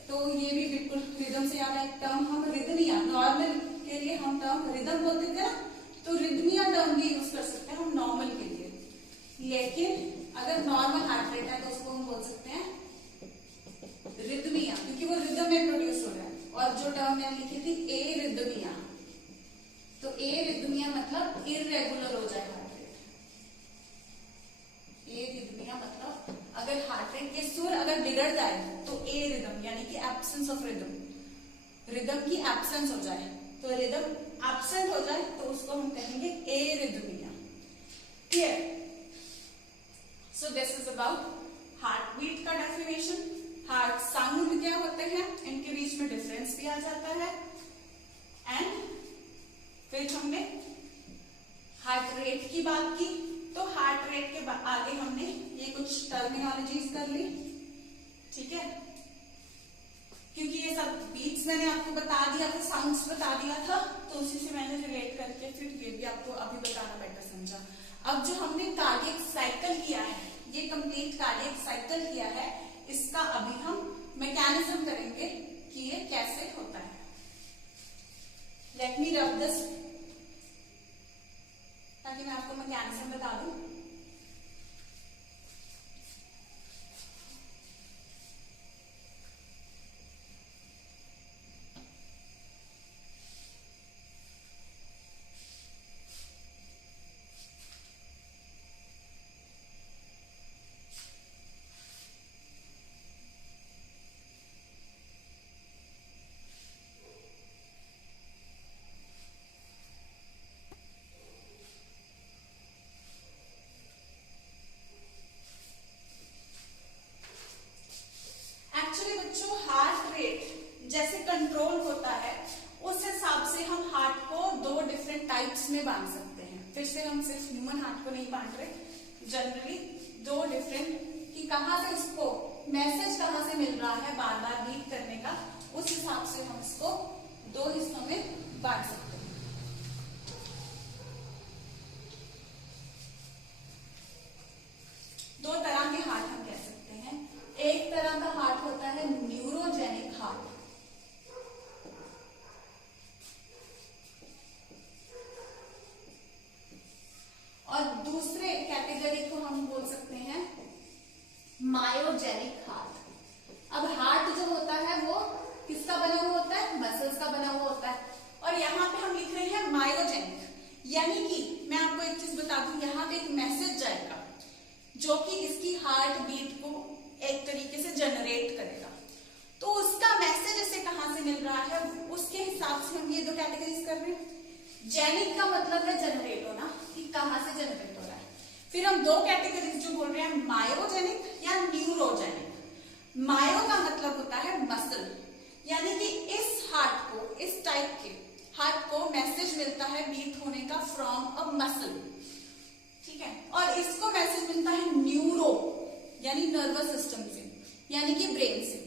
तो ये भी बिल्कुल रिदम से याद है एक टर्म, हम रिदमिया, नॉर्मल के लिए हम टर्म रिदम बोलते थे ना, तो रिदमिया टर्म भी यूज कर सकते हैं हम नॉर्मल के लिए। लेकिन अगर नॉर्मल हार्ट रेट है तो उसको हम बोल सकते हैं रिदमिया, क्योंकि वो रिदम में प्रोड्यूस हो रहा है। और जो टर्म मैंने लिखी थी एरिथमिया, तो एरिथमिया मतलब इरेगुलर हो जाए हार्ट रेट। एरिथमिया मतलब अगर हार्ट रेट के सुर अगर बिगड़ जाए तो एरिथम यानी कि एब्सेंस ऑफ रिदम, रिदम की एब्सेंस हो जाए, तो रिदम एब्सेंट हो जाए तो उसको हम कहेंगे arrhythmia. Clear? So this is about heart beat का डेफिनेशन। हार्ट साउंड क्या होते हैं, इनके बीच में डिफरेंस भी आ जाता है। एंड फिर हमने हार्ट रेट की बात की, तो हार्ट रेट के आगे हमने ये कुछ टर्मिनोलॉजीज कर ली, ठीक है, क्योंकि ये सब बीट्स मैंने आपको बता दिया था, साउंड्स बता दिया था, तो उसी से मैंने रिलेट करके फिर ये भी आपको अभी बताना बेटर समझा। अब जो हमने कार्डियक साइकिल किया है, ये कंप्लीट कार्डियक साइकिल किया है, इसका अभी हम मैकेनिज्म करेंगे कि ये कैसे होता है। लेट मी रब दिस, ताकि मैं आपको मैकेनिज्म बता दूं। कंट्रोल होता है उस हिसाब से हम हार्ट को दो डिफरेंट टाइप्स में बांध सकते हैं। फिर से हम सिर्फ ह्यूमन हार्ट को नहीं बांध रहे, जनरली दो डिफरेंट, कि कहां से उसको मैसेज कहां से मिल रहा है बार बार बीट करने का, उस हिसाब से हम इसको दो हिस्सों में बांट सकते हैं। दो तरह के हार्ट हम कह सकते हैं। एक तरह का हार्ट होता है न्यूरोजेनिक हार्ट, और दूसरे कैटेगरी को हम बोल सकते हैं मायोजेनिक हार्ट। अब हार्ट जो होता है वो किसका बना हुआ होता है, मसल्स का बना हुआ होता है, और यहाँ पे हम लिख रहे हैं मायोजेनिक, यानी कि मैं आपको एक चीज बता दूं, यहाँ पे एक मैसेज जाएगा जो कि इसकी हार्ट बीट को एक तरीके से जनरेट करेगा। तो उसका मैसेज इसे कहां से मिल रहा है, उसके हिसाब से हम ये दो कैटेगरीज कर रहे हैं। जेनिक का मतलब है जनरेट होना, कि कहां से जनरेट हो रहा है। फिर हम दो कैटेगरीज जो बोल रहे हैं, मायोजेनिक या न्यूरोजेनिक। मायो का मतलब होता है मसल, यानी कि इस टाइप के हार्ट को मैसेज मिलता है बीट होने का फ्रॉम अ मसल, ठीक है, और इसको मैसेज मिलता है न्यूरो यानी नर्वस सिस्टम से, यानी कि ब्रेन से।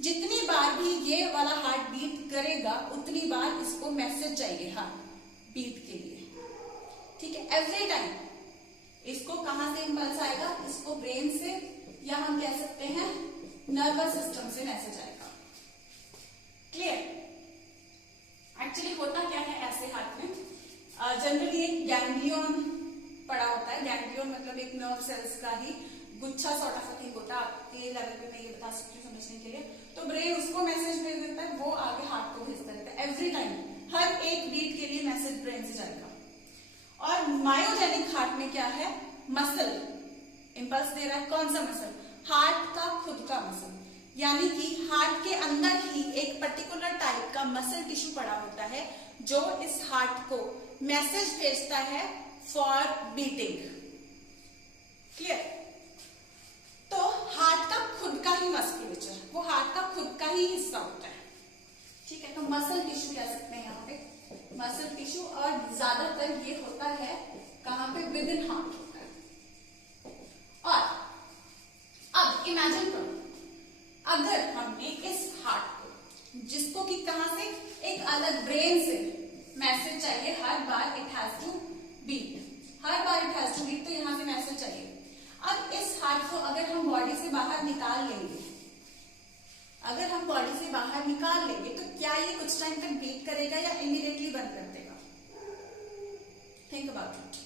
जितनी बार भी ये वाला हार्ट बीट करेगा उतनी बार इसको मैसेज चाहिए हार्ट बीट के लिए, ठीक है, एवरी टाइम। इसको कहां से इंपल्स आएगा, इसको ब्रेन से या हम कह सकते हैं नर्वस सिस्टम से मैसेज आएगा। क्लियर? एक्चुअली होता क्या है ऐसे हार्ट में, जनरली एक गैंग्लियन पड़ा होता है। गैंग्लियन मतलब एक नर्व सेल्स का ही गुच्छा सॉर्ट ऑफ थिंग होता है, आपके लेवल पे मैं ये बता सकती हूँ समझने के लिए। तो ब्रेन उसको मैसेज भेज देता है, वो आगे हार्ट को भेजता रहता है एवरी टाइम, हर एक बीट के लिए मैसेज ब्रेन से जाएगा। और मायोजेनिक हार्ट में क्या है, मसल इंपल्स दे रहा है। कौन सा मसल? हार्ट का खुद का मसल, यानी कि हार्ट के अंदर ही एक पर्टिकुलर टाइप का मसल टिश्यू पड़ा होता है जो इस हार्ट को मैसेज भेजता है फॉर बीटिंग। क्लियर? तो हार्ट का खुद का ही मस्कुलेचर, वो हार्ट का खुद का ही हिस्सा होता है, ठीक है। तो मसल टिश्यू कह सकते हैं यहाँ पे मसल टिश्यू, और ज्यादातर ये होता है कहां पे, विद इन हार्ट होता है। और अब इमेजिन करो अगर हमने इस हार्ट को, जिसको कि कहां से, एक अलग ब्रेन से मैसेज चाहिए, हर बार इट हैज टू बीट, हर बार इट हैज टू बीट, तो यहां से मैसेज चाहिए। अब इस हार्ट को अगर हम बॉडी से बाहर निकाल लेंगे, अगर हम बॉडी से बाहर निकाल लेंगे तो क्या ये कुछ टाइम तक बीट करेगा या इमीडिएटली बंद कर देगा? थिंक अबाउट इट,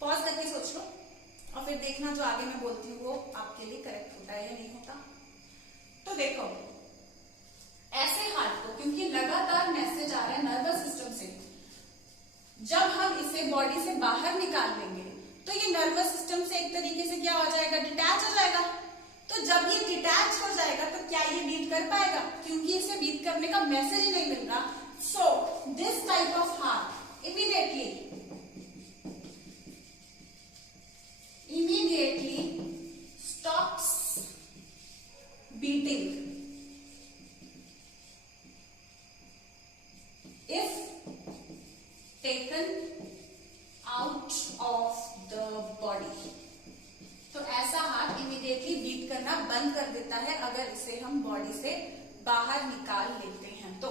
पॉज करके सोच लो और फिर देखना जो आगे मैं बोलती हूँ वो आपके लिए करेक्ट होता है या नहीं होता। तो देखो, ऐसे हार्ट को क्योंकि लगातार मैसेज आ रहा है नर्वस सिस्टम से, जब हम इसे बॉडी से बाहर निकाल लेंगे तो ये नर्वस सिस्टम से एक तरीके से क्या हो जाएगा, डिटैच हो जाएगा। तो जब ये डिटैच हो जाएगा तो क्या ये बीट कर पाएगा? क्योंकि इसे बीट करने का मैसेज नहीं मिल रहा। So this type of heart immediately stops beating if taken out of the body। तो ऐसा हार्ट इमीडिएटली बीट करना बंद कर देता है अगर इसे हम बॉडी से बाहर निकाल लेते हैं। तो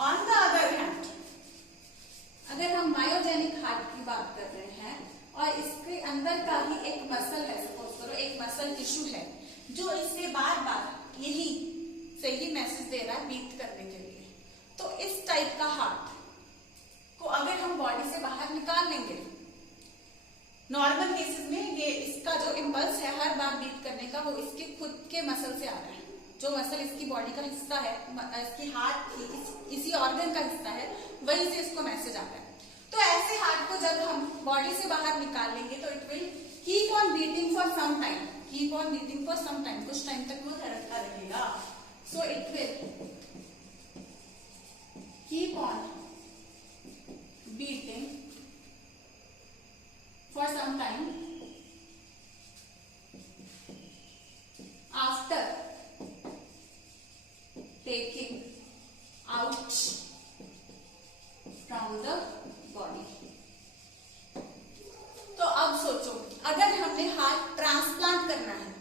ऑन द अदर हैंड, अगर हम मायोजेनिक हार्ट की बात कर रहे हैं और इसके अंदर का ही एक मसल है, सपोज करो एक मसल टिश्यू है जो इससे बार बार यही से ही मैसेज दे रहा है बीट करने के लिए, तो इस टाइप का हार्ट को अगर हम बॉडी से बाहर निकाल लेंगे, नॉर्मल केसेस में ये इसका जो इंपल्स है हर बार बीट करने का, वो इसके खुद के मसल से आ रहा है। जो मसल इसकी बॉडी का हिस्सा है, इसकी हार्ट की इसी ऑर्गन का हिस्सा है, वहीं से इसको मैसेज आ रहा है। तो ऐसे हार्ट को जब हम बॉडी से बाहर निकाल लेंगे तो it will keep on beating for some time, keep on beating for some time, कुछ टाइम तक वो धड़कता रहेगा। So it will keep on beating for some time after taking out from the body। तो अब सोचो अगर हमने हार्ट ट्रांसप्लांट करना है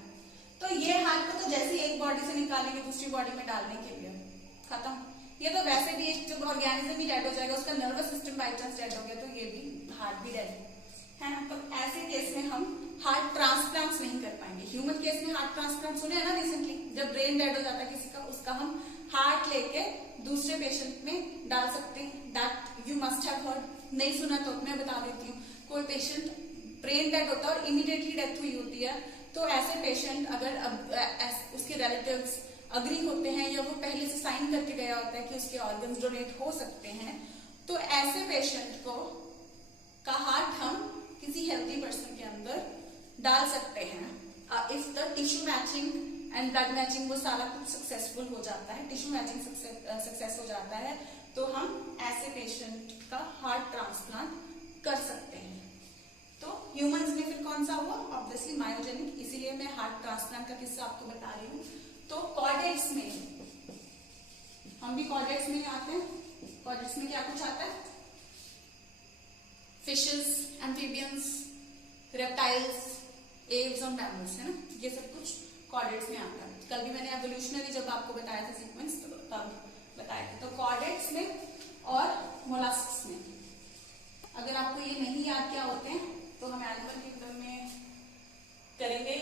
तो ये हार्ट को तो जैसे एक बॉडी से निकालेंगे दूसरी बॉडी में डालने के लिए खत्म। ये तो वैसे भी एक जब ऑर्गेनिज्म ही डेड हो जाएगा, उसका nervous system by chance dead हो गया तो ये भी हार्ट भी डेड है ना। तो ऐसे केस में हम हार्ट ट्रांसप्लांट्स नहीं कर पाएंगे। ह्यूमन केस में हार्ट ट्रांसप्लांट सुने हैं ना रिसेंटली, जब ब्रेन डेड हो जाता है किसी का, उसका हम हार्ट लेके दूसरे पेशेंट में डाल सकते हैं। That you must have heard, नहीं सुना तो मैं बता देती हूँ। कोई पेशेंट ब्रेन डेड होता है और इमीडिएटली डेथ हुई होती है, तो ऐसे पेशेंट अगर उसके रिलेटिव्स अग्री होते हैं या वो पहले से साइन करके गया होता है कि उसके ऑर्गन्स डोनेट हो सकते हैं, तो ऐसे पेशेंट को का हार्ट हम किसी हेल्थी पर्सन के अंदर डाल सकते हैं। If the tissue matching and blood matching वो सारा कुछ सक्सेसफुल हो जाता है, टिश्यू मैचिंग सक्सेस हो जाता है, तो हम ऐसे पेशेंट का हार्ट ट्रांसप्लांट कर सकते हैं। तो ह्यूमंस में फिर कौन सा हुआ? ऑब्वियसली मायोजेनिक, इसीलिए मैं हार्ट ट्रांसप्लांट का किस्सा आपको बता रही हूँ। तो कॉर्डेट्स में हम भी भी कॉर्डेट्स में आते हैं। कॉर्डेट्स में क्या कुछ आता है? फिशेस, एम्फीबियंस, रेप्टाइल्स, एव्स और मैमल्स, है ना, ये सब कुछ कॉर्डेट्स में आता है। कल भी मैंने एवोल्यूशनरी जब आपको बताया था सीक्वेंस तब बताया था। तो कॉर्डेट्स में और मोलस्क्स में। अगर आपको ये नहीं याद क्या होते हैं तो हम एनिमल किंगडम में करेंगे,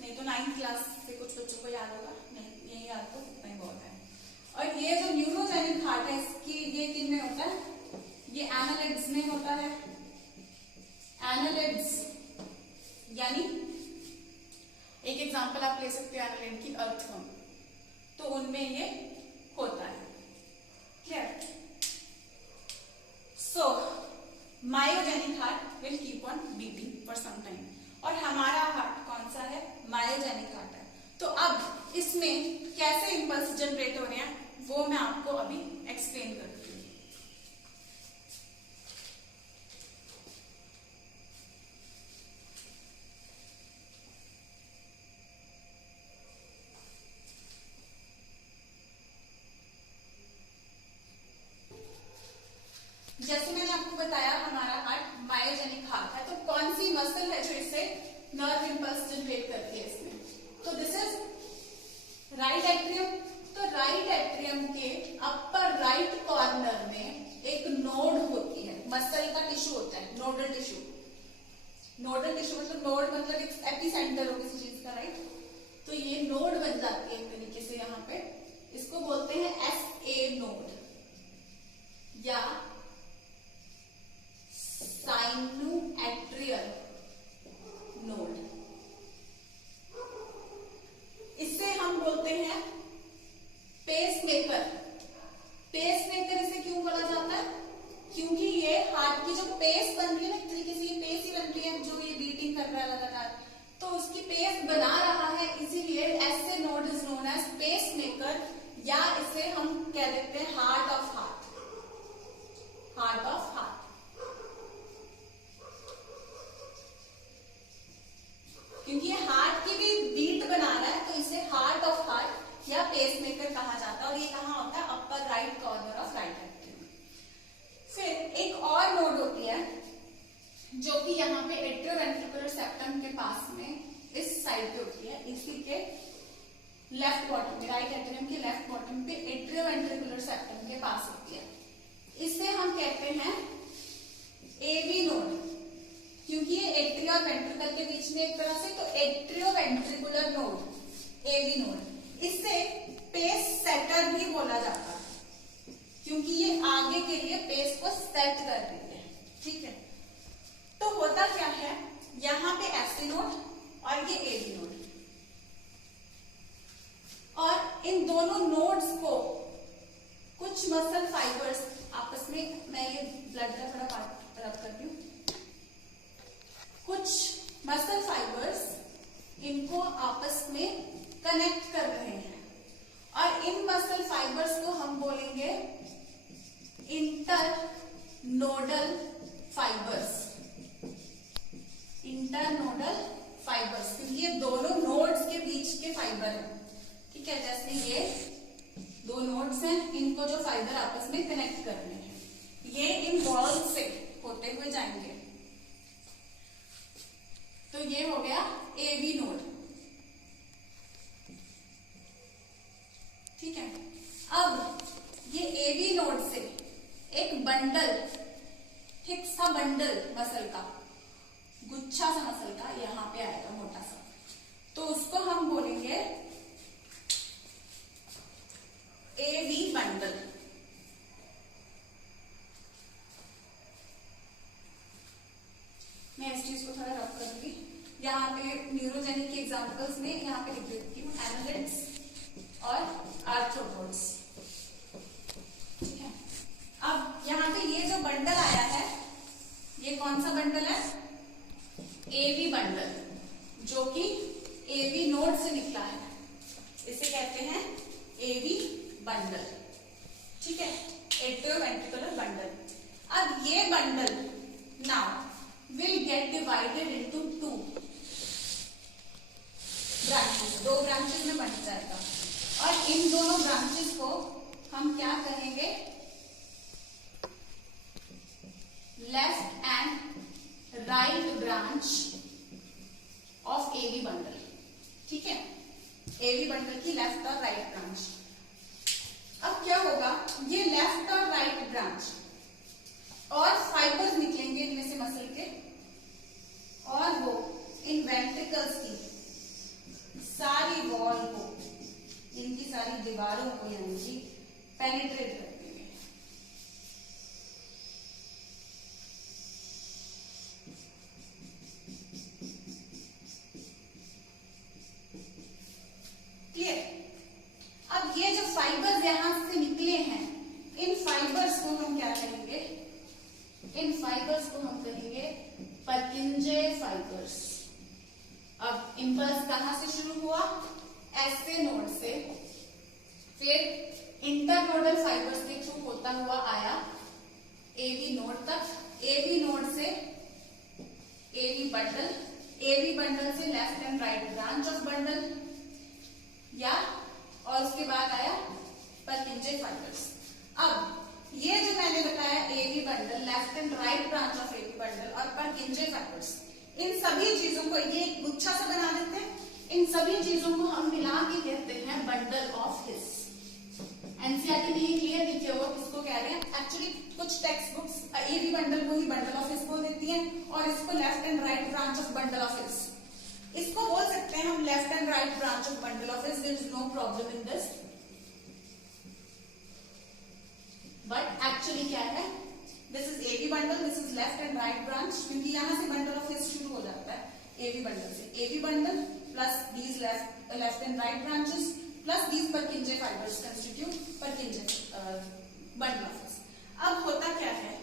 नहीं तो 9th क्लास से कुछ बच्चों को याद होगा, नहीं यही याद तो उतना ही बहुत है। और ये जो न्यूरोजेनिक हार्ट है इसकी ये किन में होता है? ये एनालिड्स में होता है। एनालिड्स यानी एक एग्जांपल आप ले सकते हो एनालिड की, अर्थवर्म, तो उनमें ये होता है। Clear? So myogenic heart will keep on beating for some time. और हमारा हार्ट कौन सा है? मायोजेनिक हार्ट है। तो अब इसमें कैसे इंपल्स जनरेट हो रहे हैं वो मैं आपको अभी एक्सप्लेन करती हूँ। जैसे मैंने आपको बताया हमारा हार्ट मायोजेनिक हार्ट है, तो कौन सी मसल है जो इससे नर्व इंपल्स जनरेट करती है इसमें? तो दिस इज राइट एट्रियम। तो राइट एट्रियम के अपर राइट कॉर्नर में एक नोड होती है, मसल का टिश्यू होता है, नोडल टिश्यू। नोडल टिश्यू मतलब नोड मतलब एक एपिसेंटर हो किसी चीज का, राइट? तो ये नोड बन जाती है एक तरीके से यहाँ पे, इसको बोलते हैं SA नोड या साइनोएट्रियल नोड। इससे हम बोलते हैं पेसमेकर। पेसमेकर इसे क्यों बोला जाता है? क्योंकि ये हार्ट की जो पेस बन रही है ना, एक तरीके से ये पेस ही बन रही है जो ये बीटिंग कर रहा है लगातार, तो उसकी पेस बना रहा है, इसीलिए ऐसे node is known as pacemaker, या इसे हम कह देते हैं heart of heart. Heart of heart. क्योंकि ये हार्ट की भी बीट बना रहा है तो इसे हार्ट ऑफ हार्ट या पेसमेकर कहा जाता है। और ये कहाँ होता है? Upper right corner of right atrium. फिर एक और नोड होती है जो कि यहाँ पे एट्रियोवेंट्रिकुलर सेप्टम के पास में इस साइड पे होती है, इसी के लेफ्ट बॉटम में, राइट एट्रियम के लेफ्ट बॉटम पे एट्रियोवेंट्रिकुलर सेप्टम के पास होती है। इसे हम कहते हैं AV नोड, क्योंकि ये एट्रिया और वेंट्रिकल के बीच में एक तरह से, तो एट्रियोवेंट्रिकुलर नोड, AV नोड। इससे पेस सेटर भी बोला जाता है क्योंकि ये आगे के लिए पेस को सेट कर रही है। ठीक है, तो होता क्या है, यहाँ पे FC नोड और ये AV नोड, और इन दोनों नोड्स को कुछ मसल फाइबर्स आपस में, मैं ये ब्लड का थोड़ा पार्ट रब करती हूँ, कुछ मसल फाइबर्स इनको आपस में कनेक्ट कर रहे हैं, और इन मसल फाइबर्स को हम बोलेंगे इंटरनोडल फाइबर्स। इंटरनोडल फाइबर्स क्योंकि ये दोनों नोड्स के बीच के फाइबर हैं। ठीक है, जैसे ये दो नोड्स हैं, इनको जो फाइबर आपस में कनेक्ट कर रहे हैं, ये इन बॉल से होते हुए जाएंगे, तो ये हो गया AV नोड। ठीक है, अब ये AV नोड से एक बंडल, थिक सा बंडल मसल का, गुच्छा सा मसल का यहां पे आएगा मोटा सा, तो उसको हम बोलेंगे AV बंडल। मैं इस चीज को थोड़ा रफ करूंगी। यहाँ पे न्यूरोजेनिक के एग्जांपल्स में यहाँ पे लिख देती हूँ एनालिड्स और आर्थ्रोपोड्स। ठीक है, अब यहाँ पे ये जो बंडल आया है, ये कौन सा बंडल है? AV बंडल, जो कि AV नोड से निकला है, इसे कहते हैं AV बंडल। ठीक है, एट्रियोवेंट्रिकुलर बंडल। अब ये bundle now will get divided into two branches, दो ब्रांचेस में बंट जाएगा, और इन दोनों ब्रांचेस को हम क्या कहेंगे, left and right branch of AV bundle. ठीक है, एवी बंडल की लेफ्ट और राइट ब्रांच। अब क्या होगा, ये लेफ्ट और राइट ब्रांच और फाइबर्स निकलेंगे इनमें से मसल के, और वो इन वेंट्रिकल्स की सारी वॉल को, इनकी सारी दीवारों को यानी कि पेनिट्रेट कर देंगे। क्लियर? अब ये जो फाइबर्स यहां से निकले हैं, इन फाइबर्स को हम क्या कहेंगे, इन फाइबर्स को हम कहेंगे पर्किंजे फाइबर्स। अब इंपल्स कहां से शुरू हुआ, एसए नोड से, फिर इंटरनोडल फाइबर्स के थ्रू होता हुआ आया एवी नोड तक, एवी नोड से एवी बंडल, एवी बंडल से left and right branch of bundle, या और उसके बाद आया पर्किंजे फाइबर्स। अब ये जो मैंने बताया AV bundle, left and right branch of AV bundle और पर्किंजे फाइबर्स, इन सभी चीजों को ये एक गुच्छा सा बना देते हैं। इन सभी चीजों को हम मिला के कहते हैं बंडल ऑफ हिस। एनसीईआरटी में ये क्लियर लिखे हुआ किसको कह रहे हैं। एक्चुअली कुछ टेक्स्ट बुक्स एवी बंडल को ही बंडल ऑफ हिस बोल देती हैं और इसको left and right branch of bundle of His. इसको बोल सकते हैं हम left and right branch of bundle of His, there is no problem in this. But actually क्या है, this is AV bundle, this is left and right branch, क्योंकि यहां से बंडल ऑफ हिस शुरू हो जाता है एवी बंडल से। AV bundle plus these left and right branches plus these Purkinje fibres constitute Purkinje bundle of His. अब होता क्या है,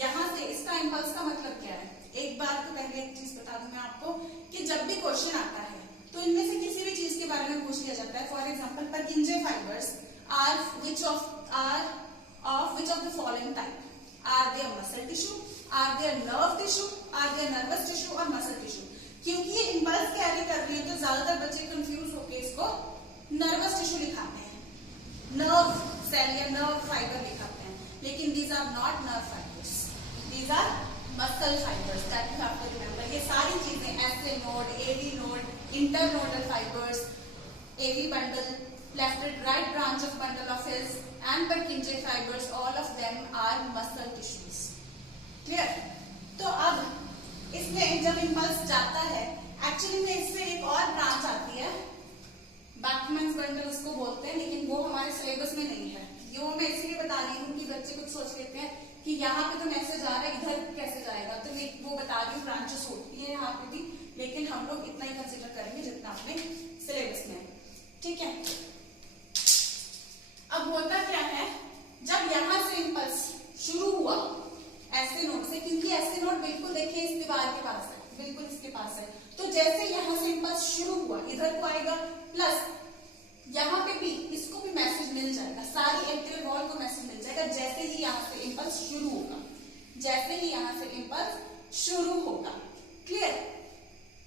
यहां से इसका इंपल्स का मतलब क्या है, एक बार तो पहले एक चीज बता दूं मैं आपको कि जब भी क्वेश्चन आता है तो इनमें से किसी भी चीज के बारे में पूछ लिया जाता है। For example, Purkinje fibres are of which of the following type? Are they muscle tissue? Are they nerve tissue? Are they nervous tissue or muscle tissue? क्योंकि ये इम्पल्स कैरी कर रही है तो ज्यादातर बच्चे कंफ्यूज होकर इसको नर्वस टिश्यू लिखाते हैं, नर्व सेल या नर्व फाइबर लिखाते हैं, लेकिन these are not nerve fibers, these are muscle fibers that you have to remember। ये सारी चीजें SA node, AV node, internodal fibres, AV bundle, left and right branch of bundle of His and Purkinje fibers, all of them are muscle tissues। Clear? तो अब इसमें जब impulse जाता है, actually में इससे एक और ब्रांच आती है, बैकमैन्स बंडल उसको बोलते हैं, लेकिन वो हमारे सिलेबस में नहीं है। ये मैं इसलिए बता रही हूँ कि बच्चे कुछ सोच लेते हैं कि यहाँ पे तो मैसेज आ रहा है, इधर कैसे जाएगा, तो वो बता रही हूँ ब्रांचेस होती है यहाँ पे भी, लेकिन हम लोग इतना ही कंसिडर करेंगे जितना अपने सिलेबस में है। ठीक है, अब होता क्या है, जब यहां से इम्पल्स शुरू हुआ ऐसे नोड से, क्योंकि ऐसे नोड बिल्कुल देखिए इस दीवार के पास है, बिल्कुल इसके पास है, तो जैसे यहां से इम्पल्स शुरू हुआ इधर को आएगा, प्लस यहां पे भी इसको भी मैसेज मिल जाएगा, सारी एट्रियल वॉल को मैसेज मिल जाएगा जैसे ही यहां से इम्पल्स शुरू होगा, जैसे ही यहां से इम्पल्स शुरू होगा। क्लियर?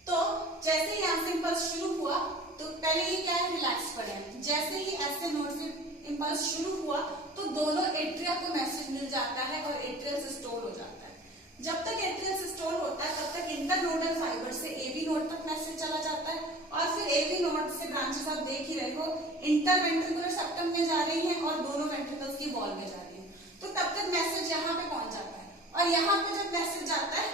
तो जैसे ही यहां से इम्पल्स शुरू हुआ तो पहले ये क्या है, रिलैक्स पड़े, जैसे ही ऐसे नोड से इम्पल्स शुरू हुआ तो दोनों एट्रिया को मैसेज मिल जाता है और एट्रियल सिस्टोल हो जाता है। जब तक एट्रियल सिस्टोल होता है तब तक इंटरनोडल फाइबर से एवी नोड तक मैसेज चला जाता है, और फिर एवी नोड से ब्रांचेस आप देख ही रहे हो इंटरवेंट्रिकुलर सेप्टम में जा रही हैं और दोनों वेंट्रिकल्स की वॉल में जा रही हैं, तो तब तक मैसेज यहाँ पे पहुंच जाता है, और यहाँ पे जब मैसेज जाता है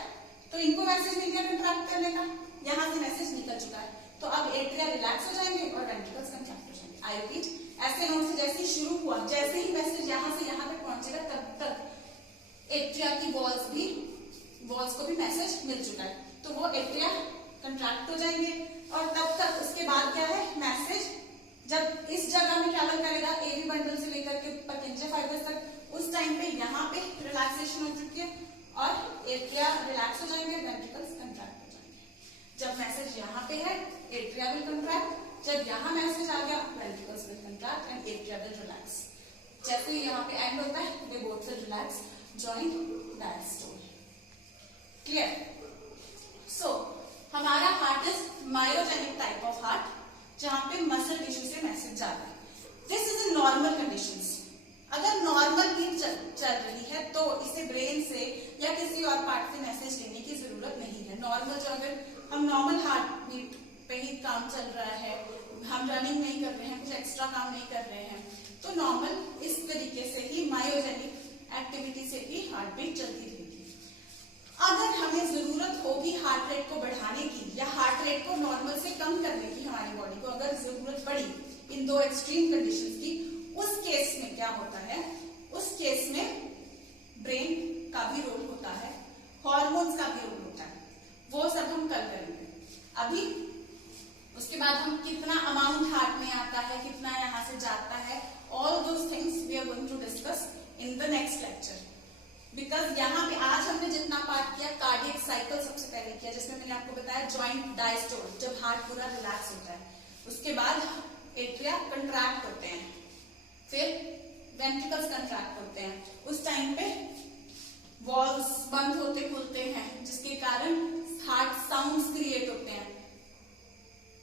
तो इनको मैसेज मिल गया कंट्रैक्ट करने का, यहाँ से मैसेज निकल चुका है, तो अब एट्रिया रिलैक्स हो जाएंगे और वेंट्रिकल्स कंट्रैक्ट हो जाएंगे। आई रिपीट, ऐसे नोड से जैसे ही शुरू हुआ, जैसे ही मैसेज यहाँ से यहाँ तक पहुंचेगा तब तक एट्रिया की वॉल्स को भी मैसेज मिल चुका है, तो वो एट्रिया कंट्रैक्ट हो जाएंगे, और तब तक उसके बाद क्या है, मैसेज जब इस जगह में ट्रैवल करेगा एवी बंडल से लेकर के पर्किंजे फाइबर्स तक, उस टाइम पे यहाँ पे रिलैक्सेशन हो चुकी है और एट्रिया रिलैक्स हो जाएंगे, वेंट्रिकल्स कंट्रैक्ट हो जाएंगे। जब मैसेज यहाँ पे है एट्रिया विल कंट्रैक्ट, जब यहाँ मैसेज आ गया ventricles will contract and atria will relax. जैसे ही यहाँ पे एंड होता है they both will relax, joint diastole. Clear? So हमारा heart is myogenic type of heart, जहां पे मसल टिश्यू से मैसेज जाता है। This is a normal condition. काम चल रहा है, हम रनिंग नहीं कर रहे हैं, कुछ एक्स्ट्रा काम नहीं कर रहे हैं, तो नॉर्मल इस तरीके से ही मायोजेनिक एक्टिविटी से भी हार्ट बीट चलती रहेगी। अगर हमें जरूरत होगी हार्ट रेट को बढ़ाने की या हार्ट रेट को नॉर्मल से कम करने की, हमारी बॉडी को अगर जरूरत पड़ी इन दो एक्सट्रीम कंडीशंस की, उस केस में क्या होता है, उस केस में ब्रेन का भी रोल होता है, हॉर्मोन्स का भी रोल होता है, वो सब हम कल करेंगे। अभी उसके बाद हम कितना अमाउंट हार्ट में आता है, कितना यहाँ से जाता है, all those things we are going to discuss in the next lecture. Because यहाँ पे आज हमने जितना पार्ट किया, कार्डियक साइकिल सबसे पहले किया, जिसमें मैंने आपको बताया जॉइंट डायस्टोल, जब हार्ट पूरा रिलैक्स होता है, उसके बाद एट्रिया कंट्रैक्ट होते हैं, फिर वेंट्रिकल्स कंट्रैक्ट होते हैं, उस टाइम पे वॉल्स बंद होते खुलते हैं, जिसके कारण हार्ट साउंड्स क्रिएट होते हैं।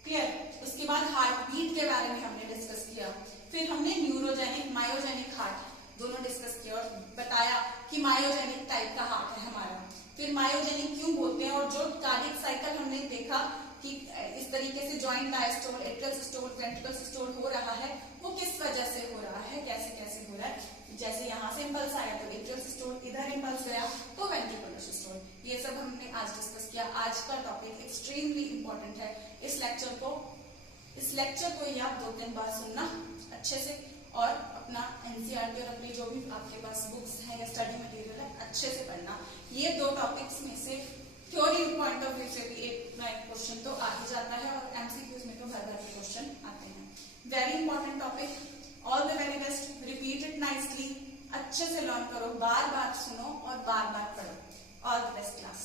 क्लियर? उसके बाद हार्ट बीट के बारे में हमने डिस्कस किया, फिर हमने न्यूरोजेनिक मायोजेनिक हार्ट दोनों डिस्कस किया और बताया कि मायोजेनिक टाइप का हार्ट है हमारा, फिर मायोजेनिक क्यों बोलते हैं, और जो कार्डियक साइकिल हमने देखा कि इस तरीके से joint diastole, atrial systole, ventricle systole हो रहा है, वो किस वजह से हो रहा है, कैसे कैसे हो रहा है। जैसे यहाँ से इंपल्स आया तो एट्रियल सिस्टोल, इधर इंपल्स गया तो वेंट्रिकुलर सिस्टोल, ये सब हमने आज डिस्कस किया। आज का टॉपिक एक्सट्रीमली इंपॉर्टेंट है। इस लेक्चर को ही आप 2-3 बार सुनना अच्छे से, और अपना एनसीईआरटी और अपनी जो भी आपके पास बुक्स हैं या स्टडी मटेरियल है अच्छे से पढ़ना। ये 2 टॉपिक्स में से थ्योरी पॉइंट ऑफ व्यू से भी एक ना एक क्वेश्चन तो आ ही जाता है, और एमसीक्यूज में तो भर भर के क्वेश्चन आते हैं। Very important topic, all the very best, repeat it nicely, अच्छे से लर्न करो, बार बार सुनो और बार बार पढ़ो। All the best class.